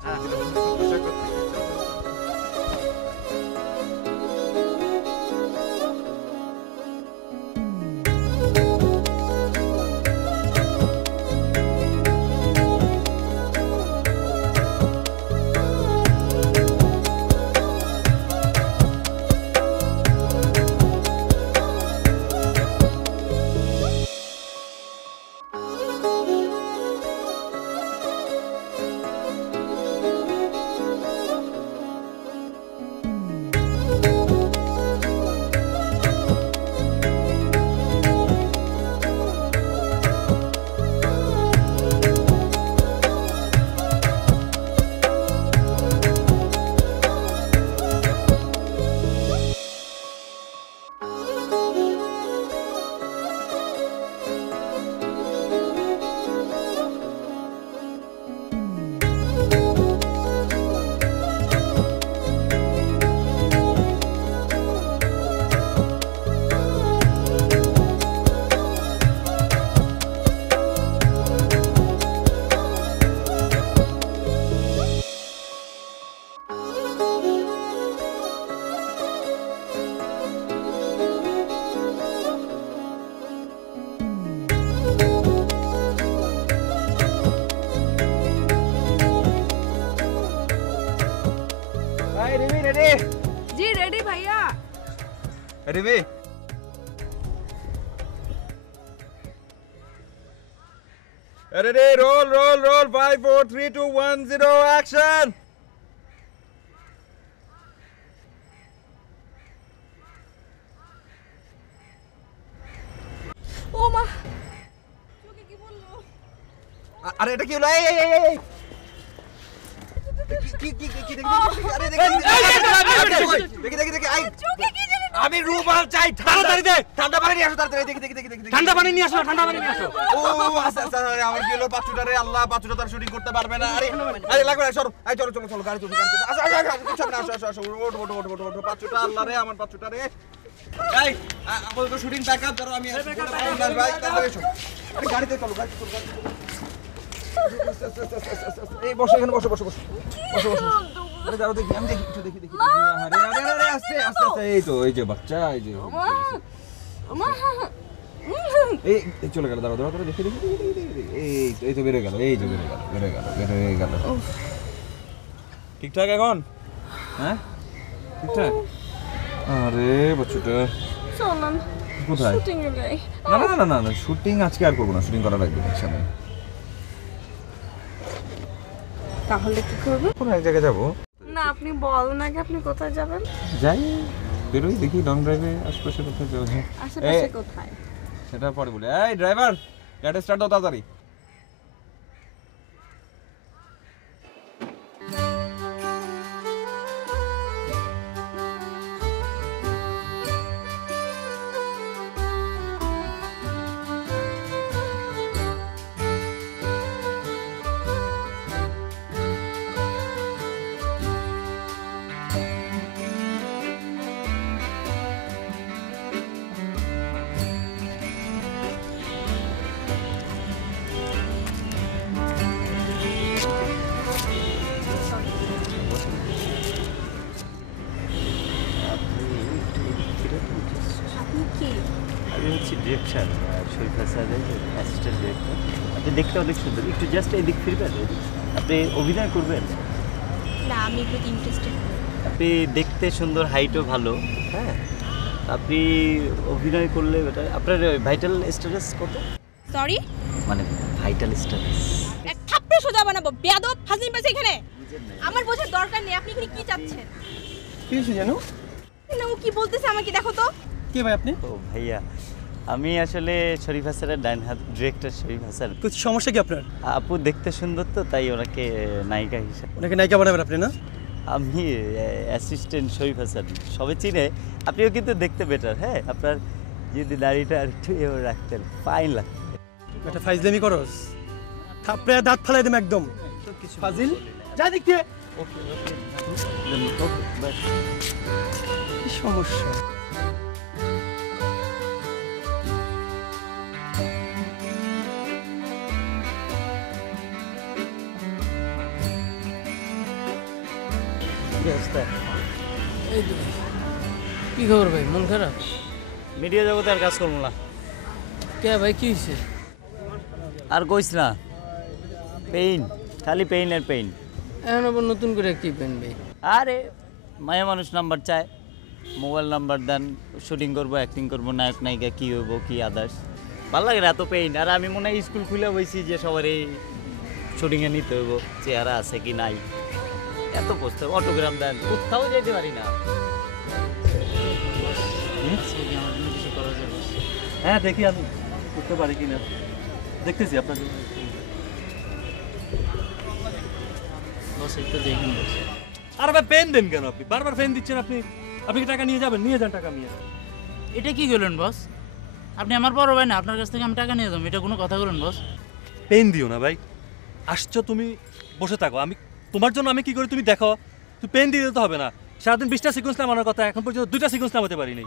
Rimi ready roll roll roll 5 4 3 2 1 0 action ও মা চোখে কি বললো? আরে এটা কি হলো এই এই এই কি দেখি আরে দেখি আই আমি রুমাল চাই তাড়াতাড়ি দে ঠান্ডা পানি নিয়ে আসো তাড়াতাড়ি দেখি ঠান্ডা পানি নিয়ে আসো ঠান্ডা পানি নিয়ে আসো ও আচ্ছা আচ্ছা আমার কি হলো পাঁচটা রে আল্লাহ পাঁচটা তার শুটিং করতে পারবে না আরে আরে লাগবে না সরো এই চলো চলো চলো গাড়ি চলো আচ্ছা আচ্ছা আসো ওঠ পাঁচটা আল্লাহ রে আমার পাঁচটা রে এই আমাদের তো শুটিং ব্যাকআপ ধরো আমি ভাই তাড়াতাড়ি এসো আরে গাড়িতে চলো গাড়ি চলো এই বসো এখানে বসো আরে দাঁড়াও দেখি আমি দেখি একটু দেখি আরে আস্তে এই তো এই যে বাচ্চা এই যে এই চলে গেল দাঁড়াও দেখি এই তো বেরো গেল ঠিকঠাক এখন হ্যাঁ ঠিকঠাক আরে বাচ্চাটা চলুন কোথায় শুটিং এ যাই। না শুটিং আজকে আর করবো না শুটিং করা লাগবে একসাথে তাহলে কি করবে? কোনো এক জায়গায় যাবো না আপনি বলেন আগে আপনি কোথায় যাবেন? যাই বেরোই দেখি লং ড্রাইভে আশপাশে কোথায় যাওয়া যায় আশেপাশে কোথায়? সেটা পরে বলে এই ড্রাইভার গাড়ি স্টার্ট দাও তাড়াতাড়ি আপনি কি? আমি হচ্ছি ডিরেক্টর শরীফ হাসানের অ্যাসিস্ট্যান্ট ডিরেক্টর। আপনি দেখতে অনেক সুন্দর, একটু জাস্ট এদিক ফিরবেন, আপনি অভিনয় করবেন। না আমি এগুলোতে ইন্টারেস্টেড নই। আপনি দেখতে সুন্দর, হাইটও ভালো, হ্যাঁ আপনি অভিনয় করলে এটা আপনার ভাইটাল স্ট্যাটাস কত? সরি মানে ভাইটাল স্ট্যাটাস এক থাপ্পড়ে সোজা বানাবো বেয়াদব ফাজিল পাইছে এখানে। আমার বোঝার দরকার নেই আপনি এখানে কি চাচ্ছেন? কি হয়েছে জানো না ও কি বলতেছে আমাকে দেখো তো। কে ভাই আপনি ও ভাইয়া, আমি আসলে শরীফ হাসানের ডাইন হাত ডিরেক্টর শরীফ হাসান। কিছু সমস্যা কি আপনার? আপু দেখতে সুন্দর তো, তাই ওনাকে নায়িকা হিসাবে। ওনাকে নায়িকা বানাবেন আপনি না? আমি অ্যাসিস্ট্যান্ট শরীফ হাসান, সবাই চিনে। আপনিও কিন্তু দেখতে বেটার, হ্যাঁ আপনার যদি দাড়িটা আর একটু এও রাখতেন ফাইন লাগতো। এটা ফাইজলামি করস, থাপড়ে দাঁত ফালাই দেব একদম। ফাজিল যা দেখতে। ওকে বাস। কি সমস্যা? কি অবস্থা? এই তো কি খবর ভাই, মন খারাপ? মিডিয়া জগতে আর কাজ করবো না। কে ভাই কি হয়েছে? আর কইস না, পেইন, খালি পেইন আর পেইন। এখন আবার নতুন করে কি পেন ভাই? আরে মায়া মানুষ নাম্বার চায়, মোবাইল নাম্বার দেন, শুটিং করবো, অ্যাক্টিং করবো, নায়ক নায়িকা কী হইব কি আদার্স, ভালো লাগে না এত পেইন। আর আমি মনে হয় স্কুল খুলে বইছি যে সবার এই শুটিংয়ে নিতে হইব, চেহারা আছে কি নাই, এত বসতে অটোগ্রাফ দেন, কোথাও যেতে পারি না। কিছু করা যাবে? হ্যাঁ দেখি আমি করতে পারি কিনা, দেখতেছি আপনার। বস একটু দেখুন বস। আর ভাই পেন দেন কেন আপনি? বারবার পেন দিচ্ছেন আপনি। আপনি কি টাকা নিয়ে যাবেন? নিয়ে যান টাকা নিয়ে। এটা কি করলেন বস? আপনি আমার বড় ভাই না, আপনার কাছ থেকে আমি টাকা নিয়ে যাবো, এটা কোনো কথা বলেন বস? পেন দিও না ভাই, আসছো তুমি বসে থাকো, আমি তোমার জন্য আমি কি করি তুমি দেখো। তুই পেন দিয়ে দিতে হবে না। সারাদিন 20টা সিকোয়েন্স নামানোর কথা, এখন পর্যন্ত 2টা সিকোয়েন্স নামাতে পারিনি।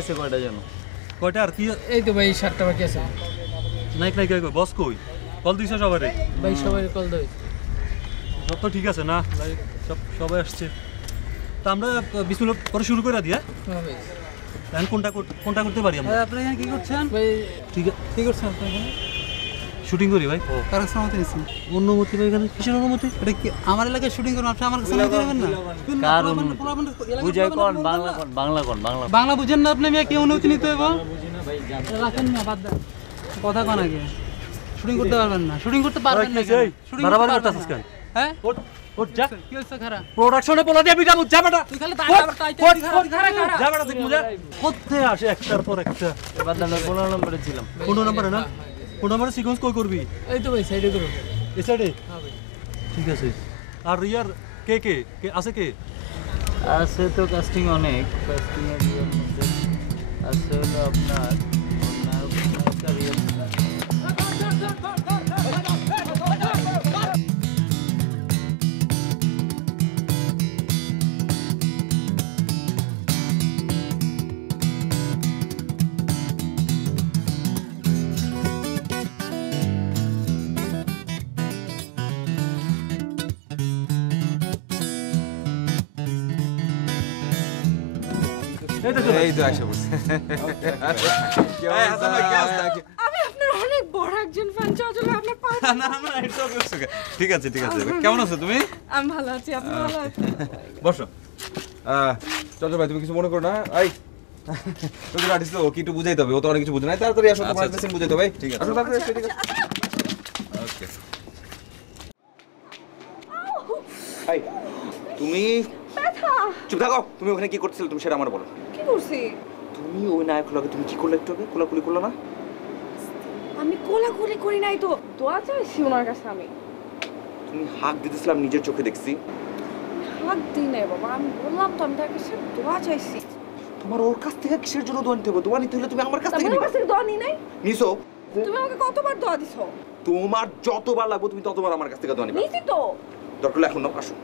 আছে কয়টা যেন? কয়টা আর কি? এই তো ভাই 7টা বাকি আছে। নাইক নাইক কই বস কই? কল দিছ সবারে? ভাই সবাই কল দাও। সব তো ঠিক আছে না? সবাই আসছে। তা আমরা বিসমিল্লাহ করে শুরু করে দিই। হ্যাঁ ভাই। এখন কোনটা করতে পারি আমরা? আপনি এখানে কি করছেন? ভাই ঠিক আছে, কি করছেন আপনি এখানে? শুটিং করি ভাই। কার কাছে অনুমতি নিচ্ছেন? অনুমতি ভাই, এখানে কিসের অনুমতি? এটা কি আমার এলাকায় শুটিং করুন, আপনি আমার কাছে অনুমতি নেবেন না? কার বুঝাই কোন বাংলা বাংলা বুঝেন না আপনি? কি অনুমতি নিতে হবে? রাখেন না, বাদ দেন কথা কোন আগে। শুটিং করতে পারবেন না, শুটিং করতে পারবেন না। শুটিং বারবার করতেছিস কেন? হ্যাঁ ওঠ যা। কি হচ্ছে খারাপ? প্রোডাকশনে বলা দিয়ে বিটা যা বেটা। তুই খালি তাই যা বেটা দেখ মুজা। কোথায় আসে একটার পর একটা। বাদ দাও, 15 নম্বরে ছিলাম। 15 নম্বরে না? 15 নম্বরে সিকোয়েন্স কই করবি? এই তো ভাই সাইডে করো। এই সাইডে? হ্যাঁ ভাই। ঠিক আছে। আর ইয়ার কে আছে কে? আছে তো কাস্টিং অনেক, কাস্টিং এর ইয়ের মধ্যে আছে হলো আপনার নায়িকা রিয়েল। এই তো একশো আমি আপনার অনেক বড় একজন ফ্যান। চলো আপনার পা। ঠিক আছে কেমন আছো তুমি? আমি ভালো আছি, আপনি ভালো আছেন? বসো। চঞ্চল ভাই তুমি কিছু মনে করো না। এই তোকে আর্টিস্ট তো কি একটু বুঝাইতে হবে, ও তো অনেক কিছু বুঝে নাই। তাড়াতাড়ি আসো, তোমার মেশিন বুঝাইতে হবে। ঠিক আছে, আসো তাড়াতাড়ি আসো। ঠিক আছে, ওকে। এই তুমি ব্যথা। চুপ থাকো। তুমি ওখানে কি করছিলে তুমি সেটা আমার বলো। কি করছি? তুমি ওই নায়ক লগে তুমি কি করলে একটু আগে? কোলাকুলি করলো না? আমি কোলাকুলি করি নাই তো, দোয়া চাইছি ওনার কাছে। আমি তুমি হাত দিতেছিলাম, নিজের চোখে দেখছি। হাত দিই নাই বাবা, আমি বললাম তো আমি তার কাছে দোয়া চাইছি। তোমার ওর কাছ থেকে কিসের জন্য দোয়া নিতে হবে? দোয়া নিতে হলে তুমি আমার কাছ থেকে আমার কাছ থেকে দোয়া নিই নাই? নিছো। তুমি আমাকে কতবার দোয়া দিছো? তোমার যতবার লাগবে তুমি ততবার আমার কাছ থেকে দোয়া নিবা। নিছি তো। দরকার হলে এখন নাও, আসো।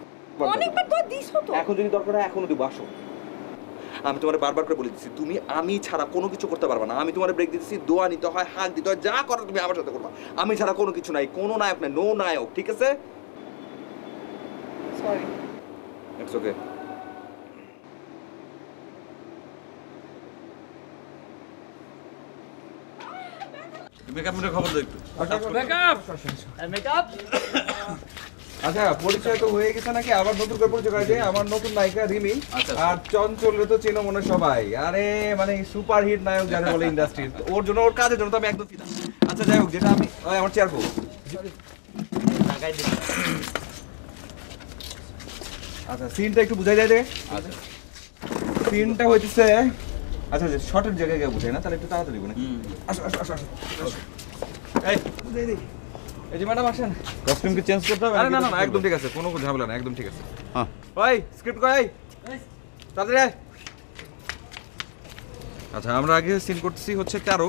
অনেকবার দোয়া দিছো তো। এখন যদি দরকার হয় এখনো দিব, আসো। আমি তোমার বারবার করে বলে দিচ্ছি, তুমি আমি ছাড়া কোনো কিছু করতে পারবে না। আমি তোমার ব্রেক দিতেছি, দোয়া নিতে হয়, হাত দিতে হয়, যা করো তুমি আমার সাথে করবা। আমি ছাড়া কোনো কিছু নাই, কোনো নায়ক নাই, নো নায়ক। ঠিক আছে? সরি। It's okay. মেকআপের খবর দাও একটু। মেকআপ আচ্ছা, পরিচয় তো হয়ে গেছে নাকি? আবার নতুন করে পরিচয় করা যায়। আমার নতুন নায়িকা রিমি। আর চঞ্চলরে তো চেনো মনে সবাই। আরে মানে সুপার হিট নায়ক যারা বলে ইন্ডাস্ট্রি, ওর জন্য ওর কাজের জন্য তো আমি একদম ফিদা। আচ্ছা যাই হোক, যেটা আমি আমার চেয়ার বউ। লাগাই দিই। আচ্ছা সিনটা একটু বুঝাই যায় রে। আচ্ছা সিনটা হইতেছে, আচ্ছা যে শর্টের জায়গায় গিয়ে বুঝাই না, তাহলে একটু তাড়াতাড়ি বলে। আসো আসো আসো আসো। এই বুঝাই দিই। এই যে ম্যাডাম আসেন। কস্টিউম কি চেঞ্জ করতে হবে? আরে না না না, একদম ঠিক আছে, কোনো ঝামেলা না, একদম ঠিক আছে। হ্যাঁ। ওই স্ক্রিপ্ট কই? তাড়াতাড়ি আয়। আচ্ছা আমরা আগে সিন করতেছি হচ্ছে 13।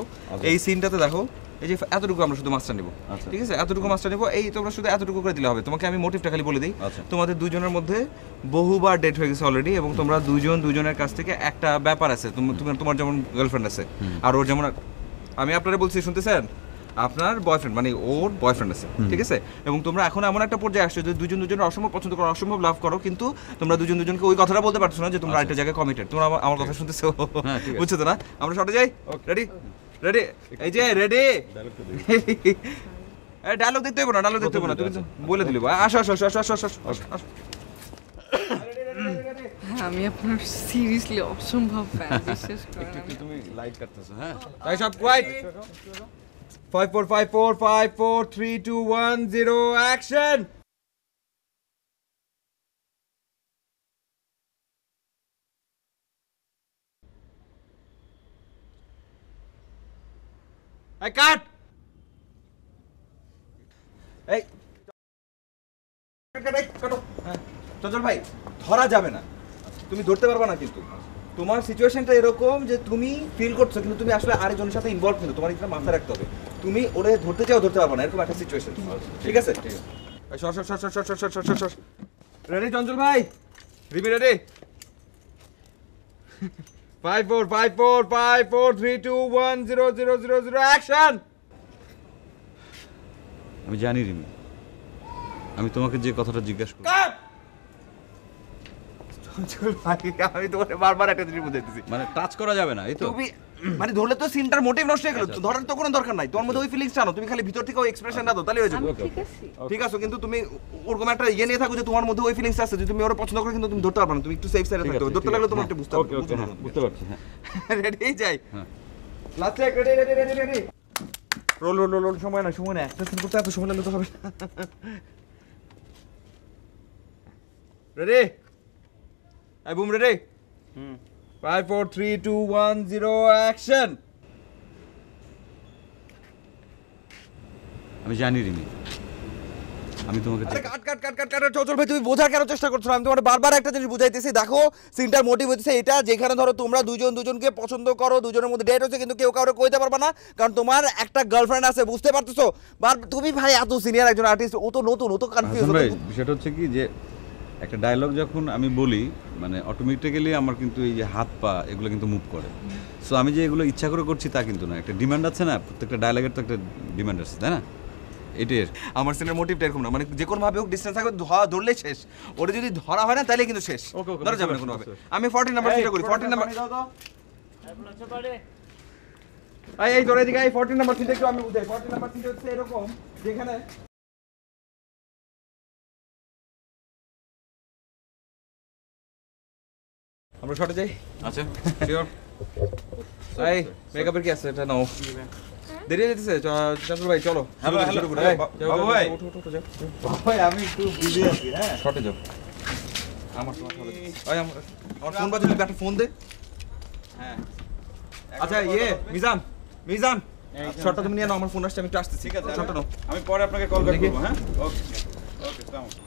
এই সিনটাতে দেখো, এই যে এতটুকু আমরা শুধু মাস্টার নিব। ঠিক আছে, এতটুকু মাস্টার নিব। এই তোমরা শুধু এতটুকু করে দিলে হবে। তোমাকে আমি মোটিভটা খালি বলে দিই। তোমাদের দুজনের মধ্যে বহুবার ডেট হয়ে গেছে অলরেডি, এবং তোমরা দুজনের কাছ থেকে একটা ব্যাপার আছে। তোমার যেমন গার্লফ্রেন্ড আছে আর ওর যেমন, আমি আপনারা বলছি শুনতেছেন, আপনার বয়ফ্রেন্ড মানে ওর বয়ফ্রেন্ড আছে। ঠিক আছে, এবং তোমরা এখন এমন একটা পর্যায়ে আসছো যে দুজনের অসম্ভব পছন্দ করো, অসম্ভব লাভ করো, কিন্তু তোমরা দুজনকে ওই কথাটা বলতে পারছো না যে তোমরা একটা জায়গায় কমিটেড। তোমরা আমার কথা শুনতেছো, বুঝছো তো না? আমরা শর্টে যাই। রেডি রেডি, এই যে রেডি। ডায়লগ দেখতে হবে না, ডায়লগ দেখতে হবে না, তুমি বলে দিলে। আসো আসো আসো আসো আসো আসো আসো। আমি আপনার সিরিয়াসলি অসম্ভব ফ্যান, বিশ্বাস করেন। তুমি লাইট কাটতেছো, হ্যাঁ? তাই সব কোয়াইট। 5 4 5 4 5 4 3 2 1 0 অ্যাকশন। এই কাট। এই কাটো। হ্যাঁ চঞ্চল ভাই, ধরা যাবে না, তুমি ধরতে পারবে না। কিন্তু তোমার সিচুয়েশনটা এরকম যে তুমি ফিল করছো, কিন্তু তুমি আসলে আরেকজনের সাথে ইনভলভ, কিন্তু তোমার এটা মাথায় রাখতে হবে। তুমি ওরে ধরতে চাও, ধরতে পারবে না, এরকম একটা সিচুয়েশন। ঠিক আছে? সর সর সর সর সর সর সর সর সর। রেডি চঞ্চল ভাই? রিমি রেডি? 5 4 5 4 5 4 3 2 1 0 0 0 0 অ্যাকশন। আমি জানি রিমি, আমি তোমাকে যে কথাটা জিজ্ঞাসা করি আমি তোমাকে বারবার একটা জিনিস বুঝাইতেছি, মানে টাচ করা যাবে না, এই তো? তুমি মানে ধরলে তো সিনটার মোটিভ নষ্ট হয়ে গেল, ধরার তো কোনো দরকার নাই, তোমার মধ্যে ওই ফিলিংস জানো, তুমি খালি ভিতর থেকে ওই এক্সপ্রেশনটা দাও, তাহলে হয়ে যাবে। ঠিক আছে, কিন্তু তুমি ওরকম একটা ইয়ে নিয়ে থাকো যে তোমার মধ্যে ওই ফিলিংস আছে, যদি তুমি ওরা পছন্দ করো কিন্তু তুমি ধরতে পারবে না, তুমি একটু সেফ সাইডে থাকতে হবে, ধরতে লাগলে তোমার একটা বুঝতে হবে। বুঝতে পারছি, হ্যাঁ। রেডি যাই, হ্যাঁ। Last check, ready ready ready ready, roll roll roll, সময় না সময় না, একটা সিন করতে এত সময় লাগলে তো হবে না। Ready, I broom ready, 5 4 3 2 1 0 action. আমি জানি রিমি, আমি তোমাকে আরে কাট কাট কাট কাট কাট, চল ভাই, তুমি বোঝার কেন চেষ্টা করছো? আমি তোমার বারবার একটা জিনিস বুঝাইতেছি, দেখো সিনটার মোটিভ হচ্ছে এটা, যেখানে ধরো তোমরা দুজন দুজনকে পছন্দ করো, দুজনের মধ্যে ডেট হচ্ছে, কিন্তু কেউ কাউকে কইতে পারবে না, কারণ তোমার একটা গার্লফ্রেন্ড আছে, বুঝতে পারতেছো? তুমি ভাই এত সিনিয়র একজন আর্টিস্ট, ও তো নতুন, ও তো কনফিউজ। ভাই বিষয়টা হচ্ছে কি যে একটা ডায়লগ যখন আমি বলি মানে অটোমেটিক্যালি আমার কিন্তু এই যে হাত পা এগুলো কিন্তু মুভ করে। সো আমি যে এগুলো ইচ্ছা করে করছি তা কিন্তু না, একটা ডিমান্ড আছে না, প্রত্যেকটা ডায়লগের তো একটা ডিমান্ড আছে, তাই না? এটাই আমার সিনের মোটিভটা এরকম না, মানে যে কোনো ভাবে হোক ডিসটেন্স থাকবে, ধরলেই শেষ, ওটা যদি ধরা হয় না তাহলে কিন্তু শেষ, ধরা যাবে না কোনো ভাবে। আমি 14 নাম্বার সিনটা করি, 14 নাম্বার এই ধরে দিকে, এই 14 নাম্বার সিনটা একটু আমি বুঝাই। 14 নাম্বার সিনটা হচ্ছে এরকম, যেখানে আমরা শর্টে যাই। আচ্ছা শিওর। এই মেকআপের কি আছে এটা নাও, দেরি হয়ে যেতেছে, চঞ্চল ভাই চলো। হ্যালো হ্যালো বাবু ভাই, ভাই আমি একটু বিজি আছি, হ্যাঁ শর্টে যাও। আমার তোমার শর্টে ভাই, আমার ফোন বাজে, একটা ফোন দে। হ্যাঁ আচ্ছা ইয়ে মিজান, মিজান শর্টটা তুমি নিয়ে নাও, আমার ফোন আসছে, আমি একটু আসতেছি। ঠিক আছে, শর্টটা নাও। আমি পরে আপনাকে কল ব্যাক করব। হ্যাঁ ওকে ওকে,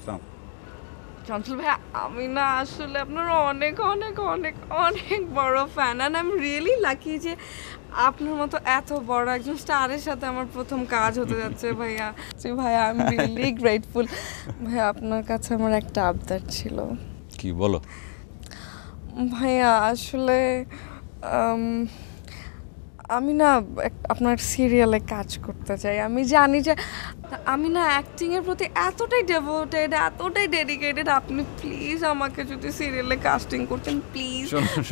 সালাম। চঞ্চল ভাই, আমি না আসলে আপনার অনেক অনেক অনেক অনেক বড় fan, and I am really lucky যে আপনার মতো এত বড় একজন স্টারের সাথে আমার প্রথম কাজ হতে যাচ্ছে ভাইয়া। জি ভাইয়া, আই এম রিয়েলি গ্রেটফুল। ভাইয়া আপনার কাছে আমার একটা আবদার ছিল। কি বলো? ভাইয়া আসলে আমি না আপনার সিরিয়ালে কাজ করতে চাই। আমি জানি যে আমি না অ্যাক্টিংয়ের প্রতি এতটাই ডেভোটেড, এতটাই ডেডিকেটেড, আপনি প্লিজ আমাকে যদি সিরিয়ালে কাস্টিং করতেন, প্লিজ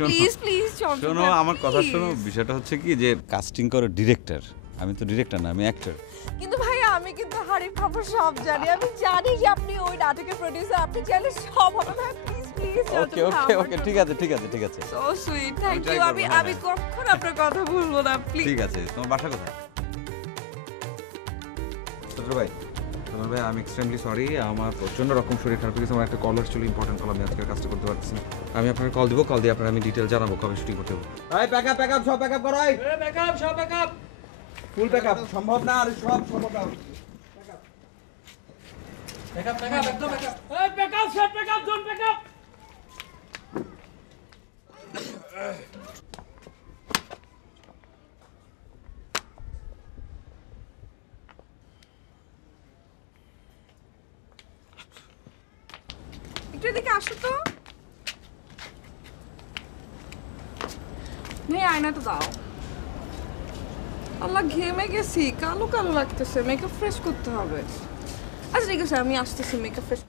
প্লিজ প্লিজ। শোনো আমার কথা শোনো, বিষয়টা হচ্ছে কি যে কাস্টিং করে ডিরেক্টর, আমি তো ডিরেক্টর না, আমি অ্যাক্টর। কিন্তু ভাইয়া আমি কিন্তু হাড়ির খবর সব জানি, আমি জানি যে আপনি ওই নাটকের প্রোডিউসার, আপনি চাইলে সব হবে। ভাই প্লিজ প্লিজ। ওকে ওকে ওকে, ঠিক আছে ঠিক আছে ঠিক আছে, সো সুইট, থ্যাংক ইউ। আমি কখনো আপনার কথা ভুলবো না, প্লিজ। ঠিক আছে। তোমার বাসা কোথায়? চন্দ্র ভাই, চন্দ্র ভাই আমি এক্সট্রিমলি সরি, আমার প্রচণ্ড রকম শরীর খারাপ হয়েছে, আমার একটা কল আসছিল, ইম্পর্টেন্ট কল, আমি আজকে কাজটা করতে পারতেছি না। আমি আপনাকে কল দিব, কল দিয়ে আপনার আমি ডিটেল জানাবো কবে শুটিং করতে হবে। এই প্যাকআপ সব প্যাকআপ করো, এই প্যাকআপ সব প্যাকআপ, ফুল প্যাকআপ সম্ভব না, আর সব সম্ভব না। ব্যাকআপ ব্যাকআপ একদম ব্যাকআপ, এই backup shot, backup zone, backup. একটু এদিকে আসো তো ভাই, আয়নাটা দাও। আল্লাহ ঘেমে গেছি, কালো কালো লাগতেছে, মেকআপ ফ্রেশ করতে হবে। আচ্ছা ঠিক আছে, আমি আসতেছি মেকআপ ফ্রেশ।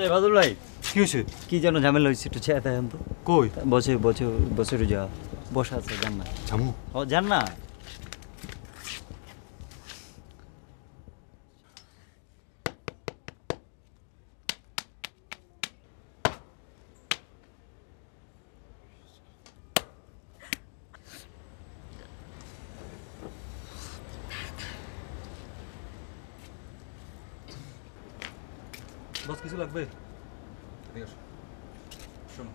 এই বাদল ভাই, কি হয়েছে? কি যেন ঝামেলা হয়েছে, একটু চেয়ে দেখেন তো। কই বসে বসে বসে যা বসা আছে, যান না। জামু ও যান না। বস কিছু লাগবে? এদিকে আসো। শোনো,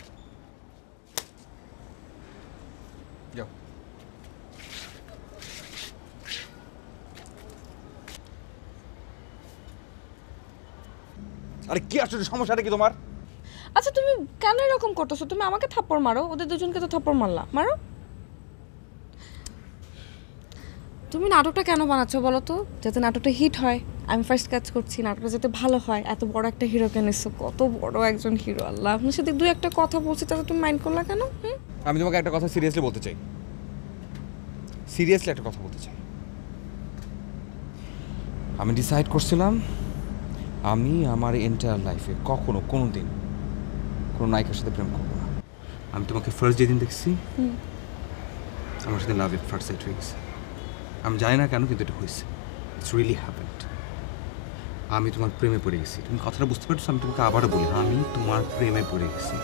যাও। আরে কি আসলে সমস্যাটা কি তোমার? আচ্ছা তুমি কেন এরকম করতেছো? তুমি আমাকে থাপ্পড় মারো, ওদের দুজনকে তো থাপ্পড় মারলা, মারো। তুমি নাটকটা কেন বানাচ্ছো বলো তো? যাতে নাটকটা হিট হয়। আমি ফার্স্ট কাজ করছি, নাটকটা যাতে ভালো হয়। এত বড় একটা হিরোকে নিচ্ছো, কত বড় একজন হিরো। আল্লাহ, আপনার সাথে দুই একটা কথা বলছি, তাতে তুমি মাইন্ড করলা কেন? আমি তোমাকে একটা কথা সিরিয়াসলি বলতে চাই, সিরিয়াসলি একটা কথা বলতে চাই। আমি ডিসাইড করছিলাম আমি আমার এন্টায়ার লাইফে কখনো কোনো দিন কোনো নায়িকার সাথে প্রেম করবো না। আমি তোমাকে ফার্স্ট যেদিন দেখছি আমার সাথে লাভ এট ফার্স্ট সাইট হয়ে গেছে। আমি জানি না কেন, কিন্তু এটা হয়েছে। It's really happened. আমি তোমার প্রেমে পড়ে গেছি। তুমি কথাটা বুঝতে পারছো? আমি তোমাকে আবারও বলি, আমি তোমার প্রেমে পড়ে গেছি।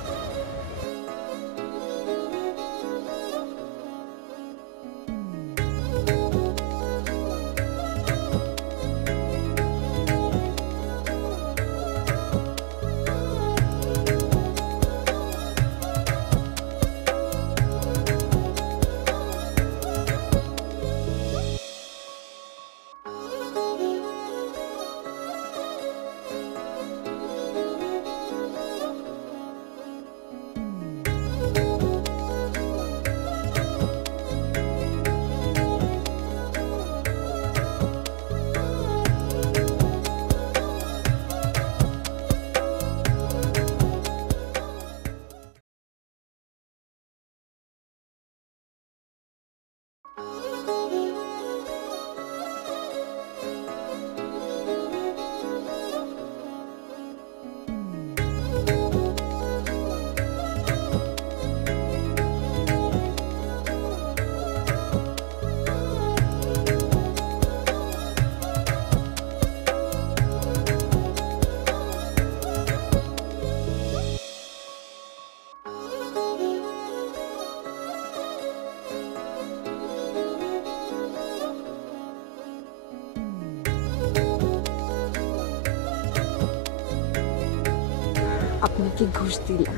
আপনাকে ঘুষ দিলাম।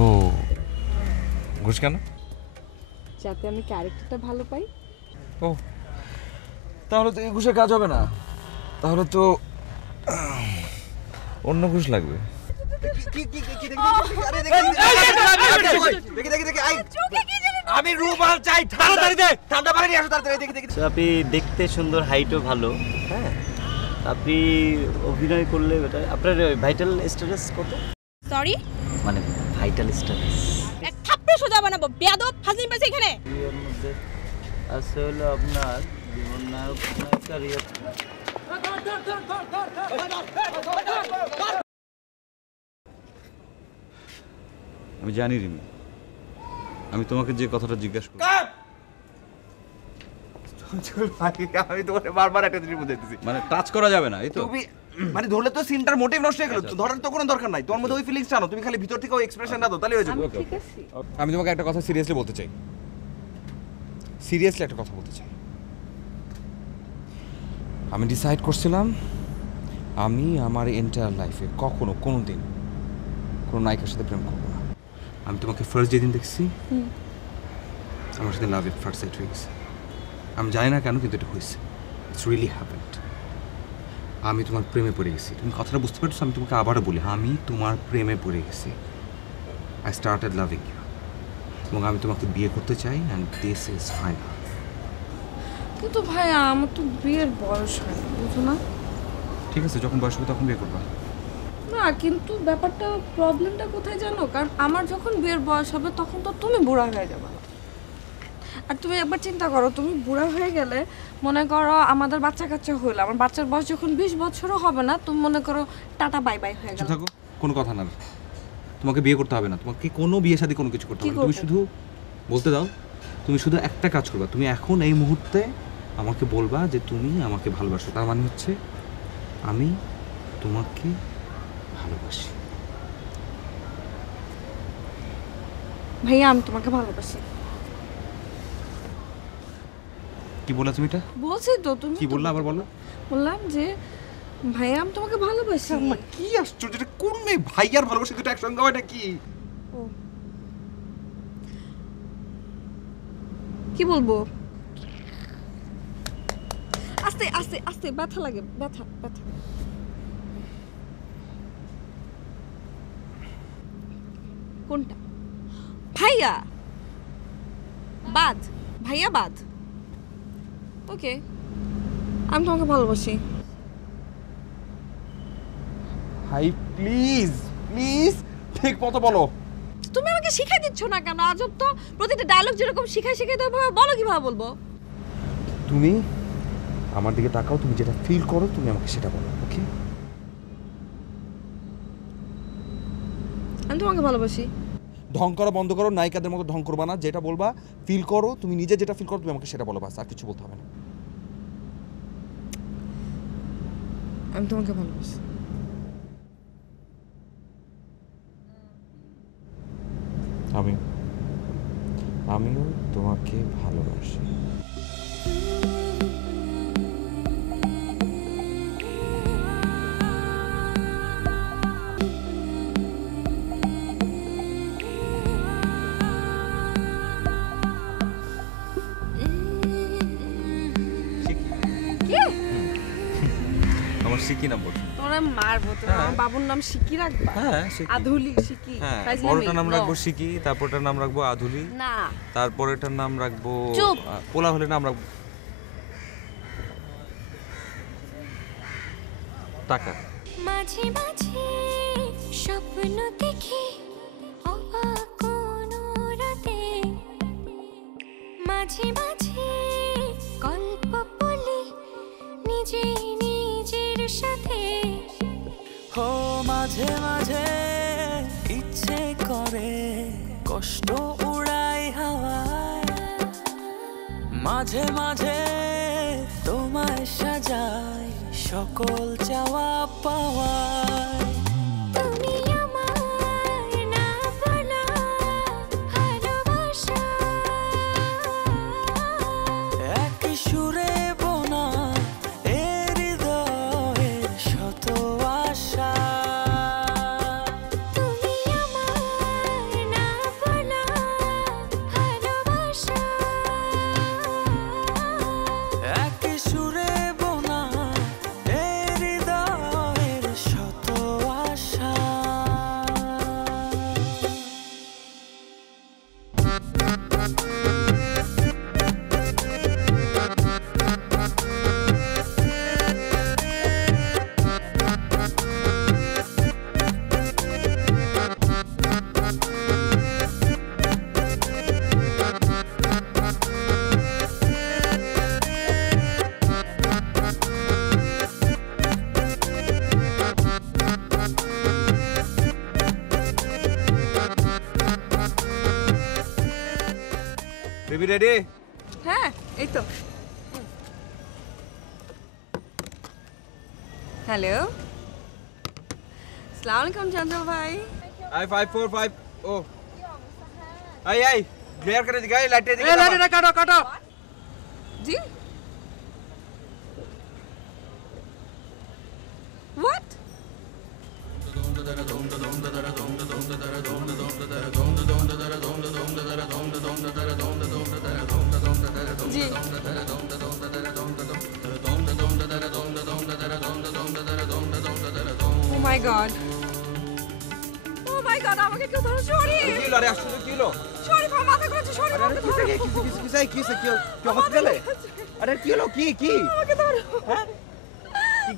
ও, ঘুষ কেন? যাতে আমি ক্যারেক্টারটা ভালো পাই। ও, তাহলে তো এই ঘুষে কাজ হবে না, তাহলে তো অন্য ঘুষ লাগবে। আমি রুমাল চাই, তাড়াতাড়ি দে, ঠান্ডা পানি নিয়ে আসো তাড়াতাড়ি। দেখি আপনি দেখতে সুন্দর, হাইটও ভালো, হ্যাঁ। আপনি অভিনয় করলে বেটার। আপনার ভাইটাল স্ট্যাটাস কত? সরি, মানে ভাইটাল স্ট্যাটাস এক থাপ্পড়ে সোজা বানাবো। বেয়াদব ফাজিল পাইছে এখানে। এর মধ্যে আছে হলো আপনার জীবন নায়ক নায়িকার আমি জানি রিমি, আমি তোমাকে যে কথাটা জিজ্ঞাসা করি, আমি তোমাকে বারবার একটা জিনিস বুঝাইতেছি, মানে টাচ করা যাবে না, এই তো। তুমি মানে ধরলে তো সিনটার মোটিভ নষ্ট হয়ে গেল। ধরার তো কোনো দরকার নাই, তোমার মধ্যে ওই ফিলিংস জানো, তুমি খালি ভিতর থেকে ওই এক্সপ্রেশনটা দাও, তাহলে হয়ে যাবে। ঠিক আছে, আমি তোমাকে একটা কথা সিরিয়াসলি বলতে চাই, সিরিয়াসলি একটা কথা বলতে চাই। আমি ডিসাইড করছিলাম আমি আমার এন্টায়ার লাইফে কখনো কোনো দিন কোনো নায়িকার সাথে প্রেম করবো না। আমি তোমাকে ফার্স্ট যেদিন দেখছি আমার সাথে লাভ এট ফার্স্ট সাইট হয়ে গেছে। আমি জানি না কেন, কিন্তু এটা হয়েছে। It's really happened. আমি তোমার প্রেমে পড়ে গেছি। তুমি কথাটা বুঝতে পারছো? আমি তোমাকে আবারও বলি, আমি তোমার প্রেমে পড়ে গেছি। আই স্টার্টেড লাভিং ইউ, এবং আমি তোমাকে বিয়ে করতে চাই, অ্যান্ড দিস ইজ ফাইনাল। কিন্তু ভাইয়া আমার তো বিয়ের বয়স হয়নি, বুঝো না? ঠিক আছে, যখন বয়স হবে তখন বিয়ে করবা। না, কিন্তু ব্যাপারটা, প্রবলেমটা কোথায় জানো? কারণ আমার যখন বিয়ের বয়স হবে তখন তো তুমি বুড়া হয়ে যাবে। আর তুমি একবার চিন্তা করো, তুমি বুড়া হয়ে গেলে, মনে করো আমাদের বাচ্চা কাচ্চা হইলো, আমার বাচ্চার বয়স যখন 20 বছরও হবে না, তুমি মনে করো টাটা বাই বাই হয়ে গেল। থাকো, কোনো কথা না, তোমাকে বিয়ে করতে হবে না, তোমাকে কোনো বিয়ে শাদী কোনো কিছু করতে হবে না। তুমি শুধু বলতে দাও, তুমি শুধু একটা কাজ করবা, তুমি এখন এই মুহূর্তে আমাকে বলবা যে তুমি আমাকে ভালোবাসো। তার মানে হচ্ছে আমি তোমাকে ভালোবাসি। ভাইয়া আমি তোমাকে ভালোবাসি। কি বললা তুমি? এটা বলছি তো। তুমি কি বললা? আবার বলো। বললাম যে ভাইয়া আমি তোমাকে ভালোবাসি। কি আশ্চর্য, এটা কোন মেয়ে ভাইয়ার ভালোবাসা দুটো একসঙ্গে হয় নাকি? কি বলবো? আস্তে আস্তে আস্তে, ব্যথা লাগে, ব্যথা ব্যথা। কোনটা? ভাইয়া বাদ, ভাইয়া বাদ। ওকে, আমি তোমাকে ভালোবাসি। ভাই প্লিজ প্লিজ ঠিক মতো বলো। তুমি আমাকে শিখাই দিচ্ছ না কেন? আজব তো, প্রতিটা ডায়লগ যেরকম শিখাই তো ওইভাবে বলো, কিভাবে বলবো? তুমি আমার দিকে তাকাও, তুমি যেটা ফিল করো তুমি আমাকে সেটা বলো, ওকে? আমি তোমাকে ভালোবাসি। ঢং করা বন্ধ করো, নায়িকাদের মতো ঢং করবা না। যেটা বলবা ফিল করো, তুমি নিজে যেটা ফিল করো তুমি আমাকে সেটা বলো, বাস আর কিছু বলতে হবে না। আমি তোমাকে ভালোবাসি। আমিও তোমাকে ভালোবাসি। আমার সিকি নাম বলছো? তোরা মারবো তো। আমার বাবুর নাম সিকি রাখবা? হ্যাঁ সিকি। আধুলি সিকি। হ্যাঁ, বড়টার নাম রাখবো সিকি, তারপরটার নাম রাখবো আধুলি, না তারপরেটার নাম রাখবো চুপ। পোলা হলে নাম রাখবো টাকা। মাঝে মাঝে স্বপ্ন দেখি অবাক কোনো রাতে, মাঝে মাঝে গল্প বলি নিজে নিজের সাথে। ও মাঝে মাঝে ইচ্ছে করে কষ্ট উড়াই হাওয়ায়, মাঝে মাঝে তোমায় সাজাই সকল চাওয়া পাওয়ায়। তুমি আমার না বলা ভালোবাসা, এক সুরে বোনা এ হৃদয়ের শত আশা। তুমি আমার না বলা ভালোবাসা, এক সুরে বোনা এ হৃদয়ের শত আশা। Baby ready? হ্যাঁ এই তো। হ্যালো, আসসালামু আলাইকুম চঞ্চল ভাই। आई 545 ओ आई आई क्लियर करे दिखाई लाइटें ए लाइटें काटो काटो। জি What? G Oh my god. Oh my god, আমাকে কেউ ধরো, সরি। কি হলো? আরে আসলে কি হলো? সরি, আমার মাথা ঘুরেছে, সরি। আরে কিসে কিসে কি হসপিটালে? আরে কি হলো? কি আমাকে ধরো। হ্যাঁ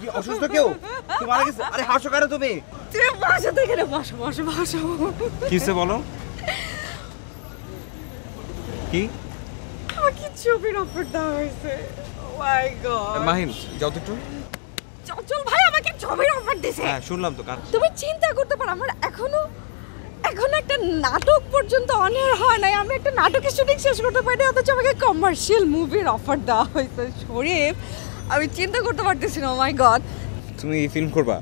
কি অসুস্থ কেউ? কি মারা গেছে? আরে হাসো কেন তুমি? তুমি বসো তো এখানে, বসো বসো বসো। কিসে বলো? কি? আমাকে ছবির অফার দেওয়া হয়েছে। Oh my god. মাহিন যাও তো একটু। চঞ্চল ভাই আমাকে ছবির অফার দিছে। হ্যাঁ শুনলাম তো কার। তুমি চিন্তা করতে পারো, আমার এখনো একটা নাটক পর্যন্ত অন এয়ার হয় নাই, আমি একটা নাটকের শুটিং শেষ করতে পারিনি, অথচ আমাকে কমার্শিয়াল মুভির অফার দেওয়া হয়েছে। শরীফ, আমি চিন্তা করতে পারতেছি না। Oh my god. তুমি ফিল্ম করবা?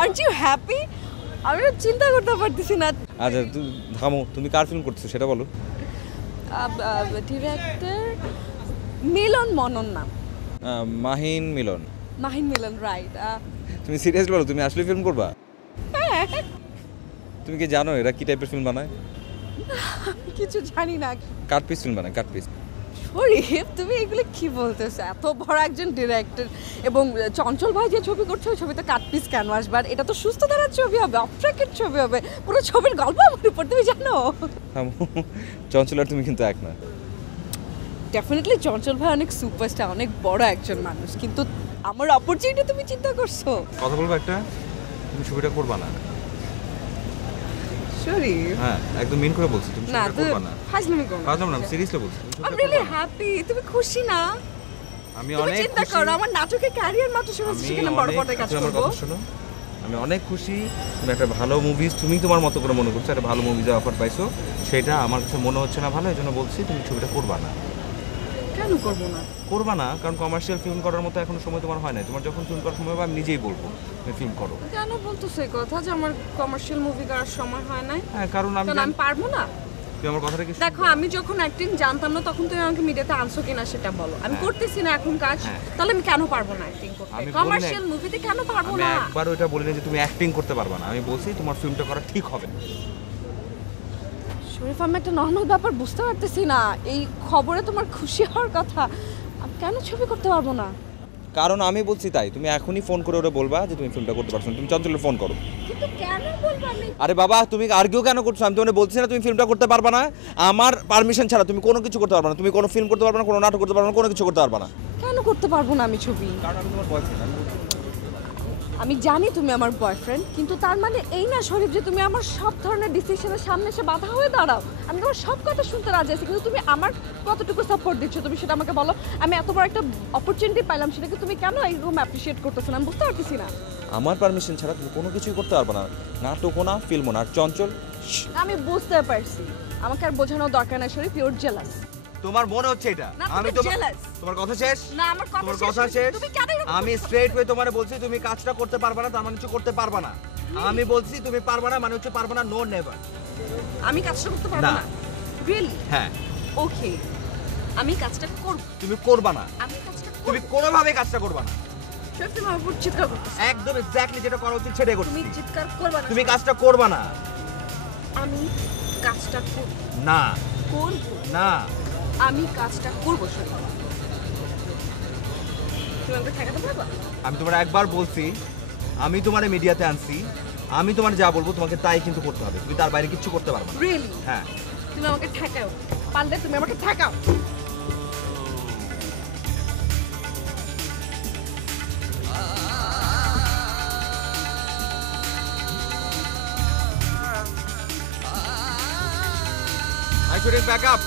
Aren't you happy? আমি চিন্তা করতে পারতেছি না। আচ্ছা তুমি থামো, তুমি কার ফিল্ম করছো সেটা বলো। ডিরেক্টর মিলন মনন নাম। মাহিন মিলন। মাহিন মিলন, রাইট। তুমি সিরিয়াসলি বলো তুমি আসলে ফিল্ম করবা? তুমি কি জানো এরা কি টাইপের ফিল্ম বানায়? কিছু জানি না। কাট পিস ফিল্ম বানায়, কাট পিস। শরীফ, তুমি এগুলো কি বলতেছো? এত বড় একজন ডিরেক্টর, এবং চঞ্চল ভাই যে ছবি করছে ওই ছবিতে কাট পিস ক্যানভাস, বাট এটা তো সুস্থ ধারার ছবি হবে, অফট্র্যাকের ছবি হবে, পুরো ছবির গল্প আমার উপর, তুমি জানো। চঞ্চল আর তুমি কিন্তু এক না। ডেফিনেটলি চঞ্চল ভাই অনেক সুপারস্টার, অনেক বড় একজন মানুষ, কিন্তু আমার অপরচুনিটি তুমি চিন্তা করছো? কথা বলবো একটা, তুমি ছবিটা করবা না। সরি। হ্যাঁ, একদম মিন করে বলছি, তুমি না ছবিটা তুই করবা না। ফাজলামি করো না। ফাজলাম না, সিরিয়াসলি বলছি। I am really happy. তুমি খুশি না? আমি তুমি অনেক চিন্তা খুশি। করো আমার নাটকে ক্যারিয়ার মাত্র শুরু হচ্ছে, সেখানে বড় পর্দায় কাজ তুমি আমার করব। কথা শোনো, আমি অনেক খুশি তুমি একটা ভালো মুভিজ, তুমি তোমার মতো করে মনে করছো একটা ভালো মুভিজে অফার পাইছো, সেটা আমার কাছে মনে হচ্ছে না ভালো, এই জন্য বলছি তুমি ছবিটা করবা না। কেন করব না? করবা না কারণ কমার্শিয়াল ফিল্ম করার মতো এখনো সময় তোমার হয় না। তোমার যখন ফিল্ম করার সময় হবে আমি নিজেই বলবো তুমি ফিল্ম করো। কেন বলতেছো এই কথা যে আমার কমার্শিয়াল মুভি করার সময় হয় নাই? হ্যাঁ, কারণ আমি পারবো না। তুমি আমার কথাটা কি দেখো, আমি যখন অ্যাক্টিং জানতাম না তখন তুমি আমাকে মিডিয়াতে আনছো কিনা সেটা বলো। আমি করতেছি না এখন কাজ, তাহলে আমি কেন পারবো না অ্যাক্টিং করতে? কমার্শিয়াল মুভিতে কেন পারবো আমি না? একবার ওইটা বলিনি যে তুমি অ্যাক্টিং করতে পারবা না, আমি বলছি তোমার ফিল্মটা করা ঠিক হবে না। শরীফ, আমি একটা নর্মাল ব্যাপার বুঝতে পারতেছি না। এই খবরে তোমার খুশি হওয়ার কথা, আমি কেন ছবি করতে পারবো না? কারণ আমি বলছি তাই। তুমি এখনই ফোন করে ওরা বলবা যে তুমি ফিল্মটা করতে পারছো না। তুমি চঞ্চলের ফোন করো। কিন্তু কেন বলবো আমি? আরে বাবা, তুমি আর্গিউ কেন করছো? আমি তোমাকে বলছি না তুমি ফিল্মটা করতে পারবা না। আমার পারমিশন ছাড়া তুমি কোনো কিছু করতে পারবা না। তুমি কোনো ফিল্ম করতে পারবা না, কোনো নাটক করতে পারবা না, কোনো কিছু করতে পারবা না। কেন করতে পারবো না আমি ছবি? কারণ আমি তোমার বয়ফ্রেন্ড। আমি জানি তুমি আমার বয়ফ্রেন্ড, কিন্তু তার মানে এই না শরীফ যে তুমি আমার সব ধরনের ডিসিশনের সামনে এসে বাধা হয়ে দাঁড়াও। আমি তোমার সব কথা শুনতে রাজি আছি, কিন্তু তুমি আমার কতটুকু সাপোর্ট দিচ্ছ তুমি সেটা আমাকে বলো। আমি এত বড় একটা অপরচুনিটি পাইলাম, সেটাকে তুমি কেন এইরকম অ্যাপ্রিশিয়েট করতেছো না? আমি বুঝতে পারতেছি না। আমার পারমিশন ছাড়া তুমি কোনো কিছুই করতে পারবা না। নাটকও না, ফিল্মও না। আর চঞ্চল, আমি বুঝতে পারছি, আমাকে আর বোঝানোর দরকার নাই শরীফ, ইউর জেলাস। তোমার মনে হচ্ছে এটা? না, আমি তুমি jealous। তোমার কথা শেষ? না, আমার কথা তোমার শেষ কথা হয়নি। শেষ? তুমি কেন এরকম আমি করছো? স্ট্রেট ওয়ে তোমারে বলছি তুমি কাজটা করতে পারবা না, তার মানে কিছু করতে পারবা না। আমি বলছি তুমি পারবা না মানে হচ্ছে পারবা না, নো নেভার। আমি কাজটা করতে পারবো না। না? রিয়েলি? হ্যাঁ। ওকে, আমি কাজটা করব। তুমি করবা না। আমি কাজটা তুমি কোনোভাবে কাজটা করবা না। শরীফ, তুমি আমার উপর চিৎকার করতেছো। একদম এক্স্যাক্টলি যেটা করা উচিত সেটাই করছি। তুমি চিৎকার করবা না। তুমি কাজটা করবা না। আমি কাজটা করব না। না। আমি কাজটা করব শরীফ। তুমি আমাকে ঠেকাতে পারবা? আমি তোমার একবার বলছি, আমি তোমারে মিডিয়াতে আনছি, আমি তোমার যা বলবো তোমাকে তাই কিন্তু করতে হবে। তুমি তার বাইরে কিচ্ছু করতে পারবে না। রিয়েলি? হ্যাঁ। তুমি আমাকে ঠেকাও, পারলে তুমি আমাকে ঠেকাও। I shouldn't back up.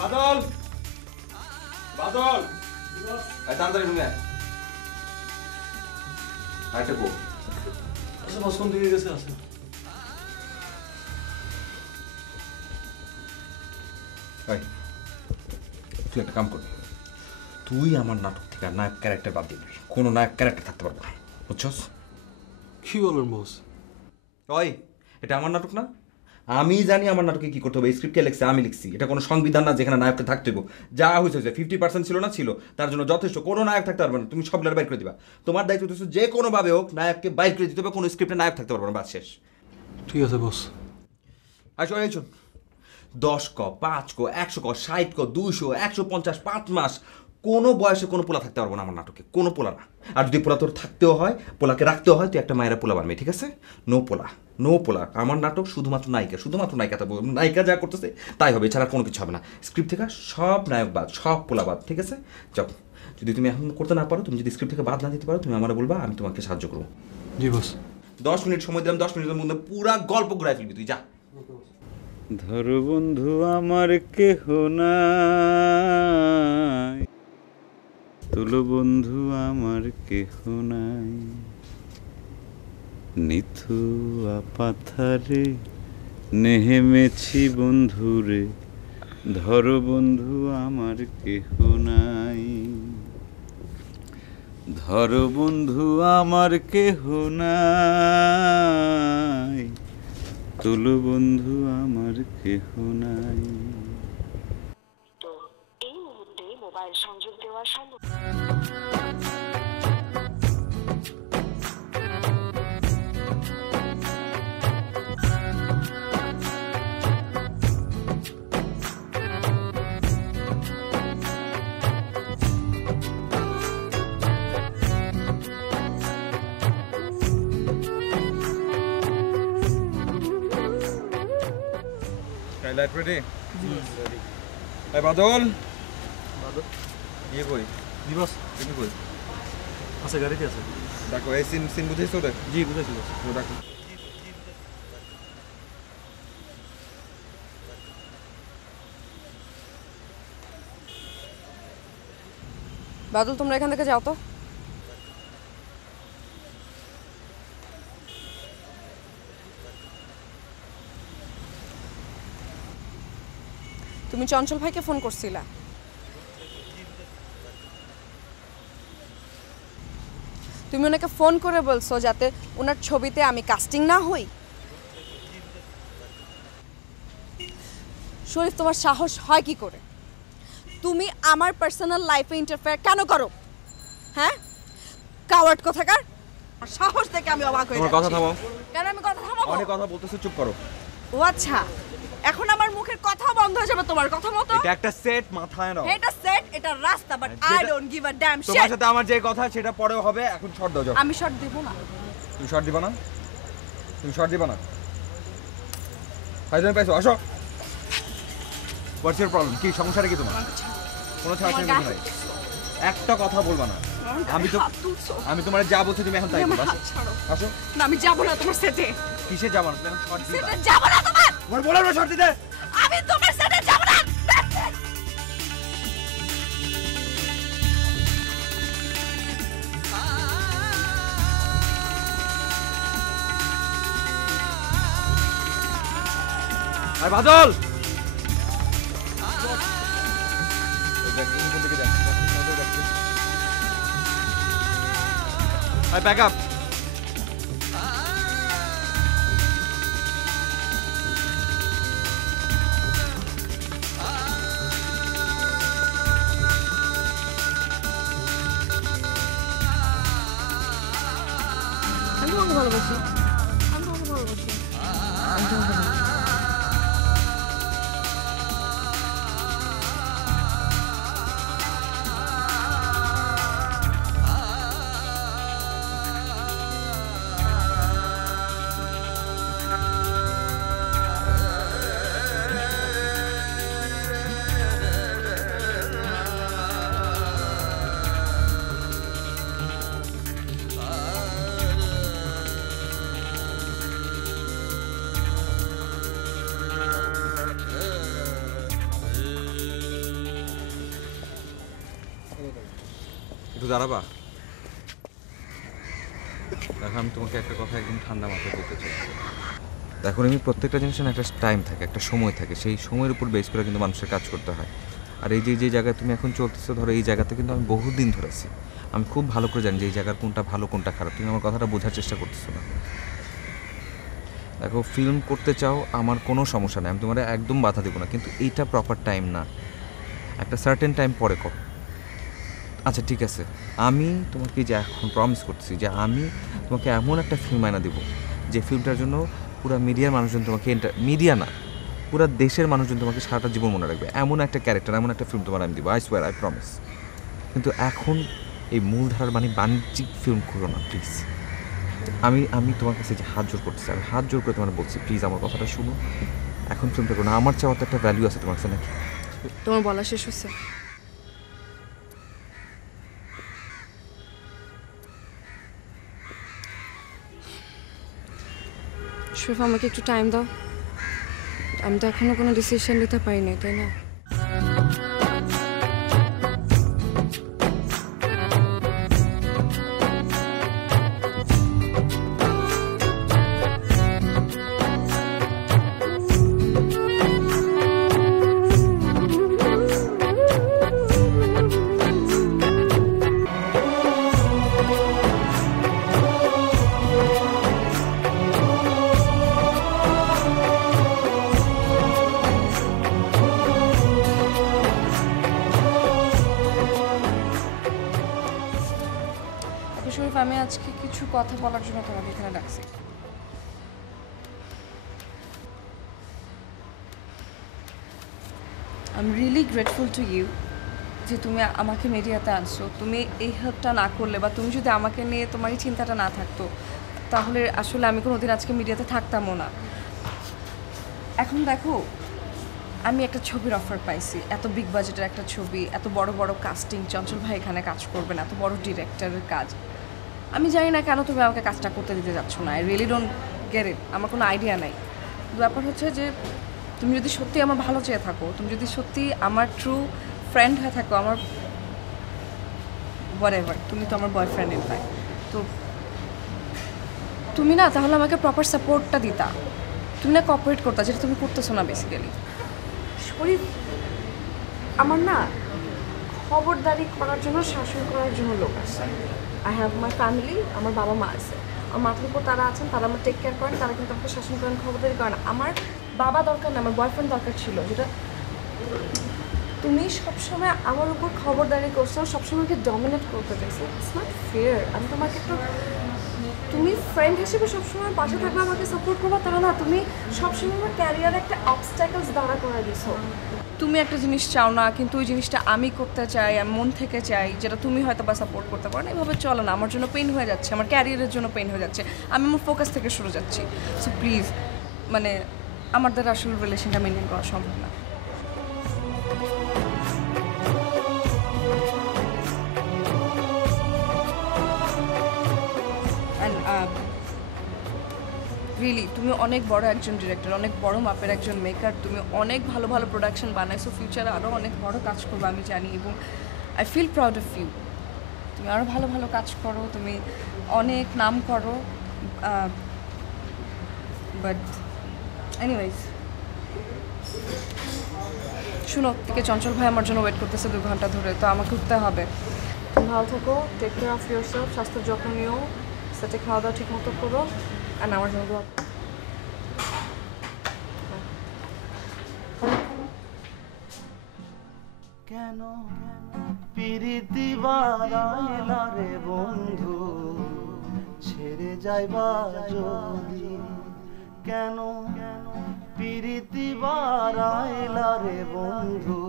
বাদল, বাদল, তাড়াতাড়ি রুমে আয়। আরেকটা গো। আচ্ছা বস, কোন দিকে গেছে? আসে তুই একটা কাম করবি, তুই আমার নাটক থেকে আর নায়ক ক্যারেক্টার বাদ দিবি। কোনো নায়ক ক্যারেক্টার থাকতে পারবো না, বুঝছস? কি বলেন বস? ওই, এটা আমার নাটক না? আমি জানি আমার নাটকে কি করতে হবে। স্ক্রিপ্ট কে লিখছে? আমি লিখছি। এটা কোনো সংবিধান না যেখানে নায়ককে থাকতে হবে। যা হয়েছে 50% ছিল না, ছিল, তার জন্য যথেষ্ট। কোনো নায়ক থাকতে পারবে না, তুমি সবগুলো বাইর করে দিবা। তোমার দায়িত্ব হচ্ছে যে কোনোভাবে হোক নায়ককে বাইর করে দিতে হবে। কোনো স্ক্রিপ্টে নায়ক থাকতে পারবে না, বাস শেষ। ঠিক আছে বস। আসো, এই শোন, 10 ক, 5 ক, 100 ক, 60 ক, 200, 150, 5 মাস কোনো বয়সে কোনো পোলা থাকতে পারবো না আমার নাটকে। কোনো পোলা না। আর যদি পোলা তোর থাকতেও হয়, পোলাকে রাখতেও হয়, তুই একটা মায়েরা পোলা বানবি, ঠিক আছে? নো পোলা, নো পোলা। আমার নাটক শুধুমাত্র নায়িকা, শুধুমাত্র নায়িকা থাকবো। নায়িকা যা করতেছে তাই হবে, এছাড়া কোনো কিছু হবে না। স্ক্রিপ্ট থেকে সব নায়ক বাদ, সব পোলা বাদ, ঠিক আছে? যাও, যদি তুমি এখন করতে না পারো, তুমি যদি স্ক্রিপ্ট থেকে বাদ না দিতে পারো, তুমি আমার বলবা, আমি তোমাকে সাহায্য করবো। জি বস। 10 মিনিট সময় দিলাম, 10 মিনিটের মধ্যে পুরা গল্প ঘুরাই ফেলবি তুই, যা। ধরো বন্ধু আমার কেহ নাই, তুলো বন্ধু আমার কেহ নাই, নিথুয়া পাথারে নেহেমেছি বন্ধুরে, ধরো বন্ধু আমার কেহ নাই, ধরো বন্ধু আমার কেহ নাই, তুলো বন্ধু আমার কেহ নাই। তো এই মুহূর্তে মোবাইল সংযোগ দেওয়া সম্ভব। লাইট রেডি এই বাদল ইয়ে কই জি বস তুমি কই আচ্ছা গাড়িতে আছে দেখো এই সিন বুঝাইছো রে জি বুঝাইছি বস দেখো বাদল তোমরা এখান থেকে যাও তো। তুমি চঞ্চল ভাইকে ফোন করছিলা? তুমি ওনাকে ফোন করে বলছো যাতে ওনার ছবিতে আমি কাস্টিং না হই? শরীফ তোমার সাহস হয় কি করে? তুমি আমার পার্সোনাল লাইফে ইন্টারফেয়ার কেন করো? হ্যাঁ কাওয়ার্ড কোথাকার! সাহস দেখে আমি অবাক হয়ে তোমার কথা যাচ্ছি। থামাও কেন আমি কথা থামাবো? অনেক কথা বলতেছো চুপ করো ও আচ্ছা এখন আমার মুখের কথা বন্ধ হয়ে যাবে তোমার কথা মতো? এটা একটা সেট মাথায় নাও এটা সেট এটা রাস্তা but I don't give a dam তোমার সাথে আমার যে কথা সেটা পরেও হবে এখন শর্ট দাও যাও আমি শর্ট দেব না। তুমি শর্ট দিবা না তুমি শর্ট দিবা না ফাইজান পাইছো আসো হোয়াটস ইওর প্রবলেম কি সমস্যাটা কি তোমার কোনো ছাড়াছাড়ি নাই একটা কথা বলবা না আমি তোমার যা বলছি তুমি এখন তাই করো আসো না আমি যাব না তোমার সেটে কিসে যাবা না তুমি শর্ট দিবা সেটে যাব না তোমার বলার শর্ট দিতে আমি তোমার সেটে যাব না আর বাদল ব্যাক আপ আমি তোমাকে ভালোবাসি আমি তোমাকে ভালোবাসি আমি তোমাকে ভালোবাসি একটু দাঁড়াবা। দেখো আমি তোমাকে একটা কথা একদম ঠান্ডা মাথায় বলতে চাই। দেখো আমি প্রত্যেকটা জিনিসের একটা টাইম থাকে, একটা সময় থাকে, সেই সময়ের উপর বেস করে কিন্তু মানুষের কাজ করতে হয়। আর এই যে জায়গায় তুমি এখন চলতেছো, ধরো এই জায়গাতে কিন্তু আমি বহুদিন ধরে আছি, আমি খুব ভালো করে জানি যে এই জায়গার কোনটা ভালো কোনটা খারাপ। তুমি আমার কথাটা বোঝার চেষ্টা করতেছো না। দেখো ফিল্ম করতে চাও আমার কোনো সমস্যা নেই, আমি তোমার একদম বাধা দেবো না, কিন্তু এইটা প্রপার টাইম না, একটা সার্টেন টাইম পরে কর। আচ্ছা ঠিক আছে, আমি তোমাকে যে এখন প্রমিস করছি যে আমি তোমাকে এমন একটা ফিল্ম আয়না দেবো যে ফিল্মটার জন্য পুরো মিডিয়ার মানুষজন তোমাকে মিডিয়া না পুরো দেশের মানুষজন তোমাকে সারাটা জীবন মনে রাখবে। এমন একটা ক্যারেক্টার, এমন একটা ফিল্ম তোমার আমি দেবো, আই সোয়ার, আই প্রমিস। কিন্তু এখন এই মূলধারার মানে বাণিজ্যিক ফিল্ম করো না প্লিজ। আমি তোমার কাছে যে হাত জোর করতেছি, আমি হাত জোর করে তোমার বলছি প্লিজ আমার কথাটা শুনো, এখন ফিল্মটা করো না। আমার চাওয়ার তো একটা ভ্যালু আছে তোমার কাছে নাকি? তোমার বলা শেষ হচ্ছে? শরীফ আমাকে একটু টাইম দাও, আমি তো এখনো কোনো ডিসিশন নিতে পারিনি, তাই না? শরীফ আমি আজকে কিছু কথা বলার জন্য তোমাকে এখানে ডাকছি। I am really grateful to you যে তুমি আমাকে মিডিয়াতে আনছো। তুমি এই হেল্পটা না করলে বা তুমি যদি আমাকে নিয়ে তোমার এই চিন্তাটা না থাকতো তাহলে আসলে আমি কোনোদিন আজকে মিডিয়াতে থাকতামও না। এখন দেখো আমি একটা ছবির অফার পাইছি, এত বিগ বাজেটের একটা ছবি, এত বড় বড় কাস্টিং, চঞ্চল ভাই এখানে কাজ করবেন, এত বড় ডিরেক্টরের কাজ। আমি জানি না কেন তুমি আমাকে কাজটা করতে দিতে যাচ্ছ না। I really don't get it, আমার কোনো আইডিয়া নাই। ব্যাপার হচ্ছে যে তুমি যদি সত্যি আমার ভালো চেয়ে থাকো, তুমি যদি সত্যি আমার ট্রু ফ্রেন্ড হয়ে থাকো, আমার হোয়াটএভার, তুমি তো আমার বয়ফ্রেন্ড ইন ফাইট, তো তুমি না তাহলে আমাকে প্রপার সাপোর্টটা দিতা, তুমি না কোঅপারেট করতা, যেটা তুমি করতেছো না বেসিক্যালি। শরীফ আমার না খবরদারি করার জন্য, শাসন করার জন্য লোক আছে। আই হ্যাভ মাই ফ্যামিলি, আমার বাবা মা আছে, আমার মাথার উপর তারা আছেন, তারা আমার টেক কেয়ার করেন, তারা কিন্তু আমাকে শাসন করেন, খবরদারি করেন। আমার বাবা দরকার না, আমার বয়ফ্রেন্ড দরকার ছিল, যেটা তুমি সবসময় আমার উপর খবরদারি করছো, সবসময় আমাকে ডমিনেট করতে চাইছো। It's not fair. আমি তোমাকে একটু, তুমি ফ্রেন্ড হিসেবে সবসময় পাশে থাকবে, আমাকে সাপোর্ট করবো, তা না তুমি সবসময় আমার ক্যারিয়ারে একটা অবস্ট্যাকলস দাঁড়া করে দিছো। তুমি একটা জিনিস চাও না, কিন্তু ওই জিনিসটা আমি করতে চাই, আমি মন থেকে চাই, যেটা তুমি হয়তো বা সাপোর্ট করতে পারো না। এভাবে চলো না, আমার জন্য পেইন হয়ে যাচ্ছে, আমার ক্যারিয়ারের জন্য পেইন হয়ে যাচ্ছে, আমি আমার ফোকাস থেকে সরে যাচ্ছি। সো প্লিজ, মানে আমার দ্বারা আসলে রিলেশনটা মেনটেন করা সম্ভব না। রিয়েলি তুমি অনেক বড় একজন ডিরেক্টর, অনেক বড় মাপের একজন মেকার, তুমি অনেক ভালো ভালো প্রোডাকশন বানাইছো, ফিউচারে আরও অনেক বড় কাজ করবো আমি জানি, এবং I feel proud of you. তুমি আরও ভালো ভালো কাজ করো, তুমি অনেক নাম করো, বাট এনিওয়েজ শুনো, থেকে চঞ্চল ভাই আমার জন্য ওয়েট করতেছে 2 ঘন্টা ধরে, তো আমাকে উঠতে হবে। তুমি ভালো থাকো, টেক কেয়ার অফ ইয়োরসেলফ, স্বাস্থ্যের যত্ন নিও, সেটা খাওয়া দাওয়া ঠিক মতো করো, আর আমার জন্য দোয়া করো। কেন পিরিতি বারাইলা রে বন্ধু, ছেড়ে যাইবা যদি, কেন পিরিতি বারাইলা রে বন্ধু,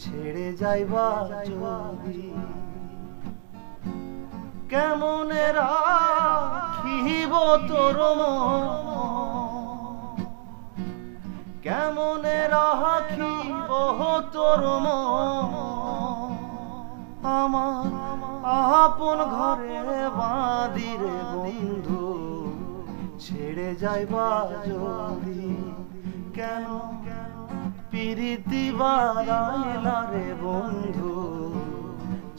ছেড়ে যাইবা যদি, কেমনে রাখিব তোর মন, কেমনে রাখিব তোর মন, আমার আপন ঘরে বাঁধি রে বন্ধু, ছেড়ে যাইবা যদি, কেন পিরিতি বারাইলা রে বন্ধু,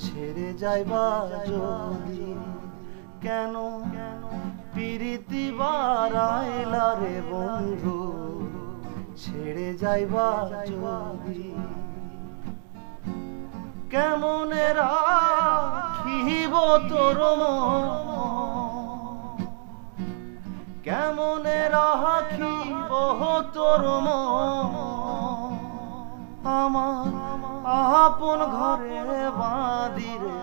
ছেড়ে যাইবা যদি, কেন পিরিতি বারাইলা রে বন্ধু, ছেড়ে যাইবা যদি, কেমনে রাখিব তোর মন, কেমনে রাখিব তোর মন, আমার আপন ঘরে বাঁধি রে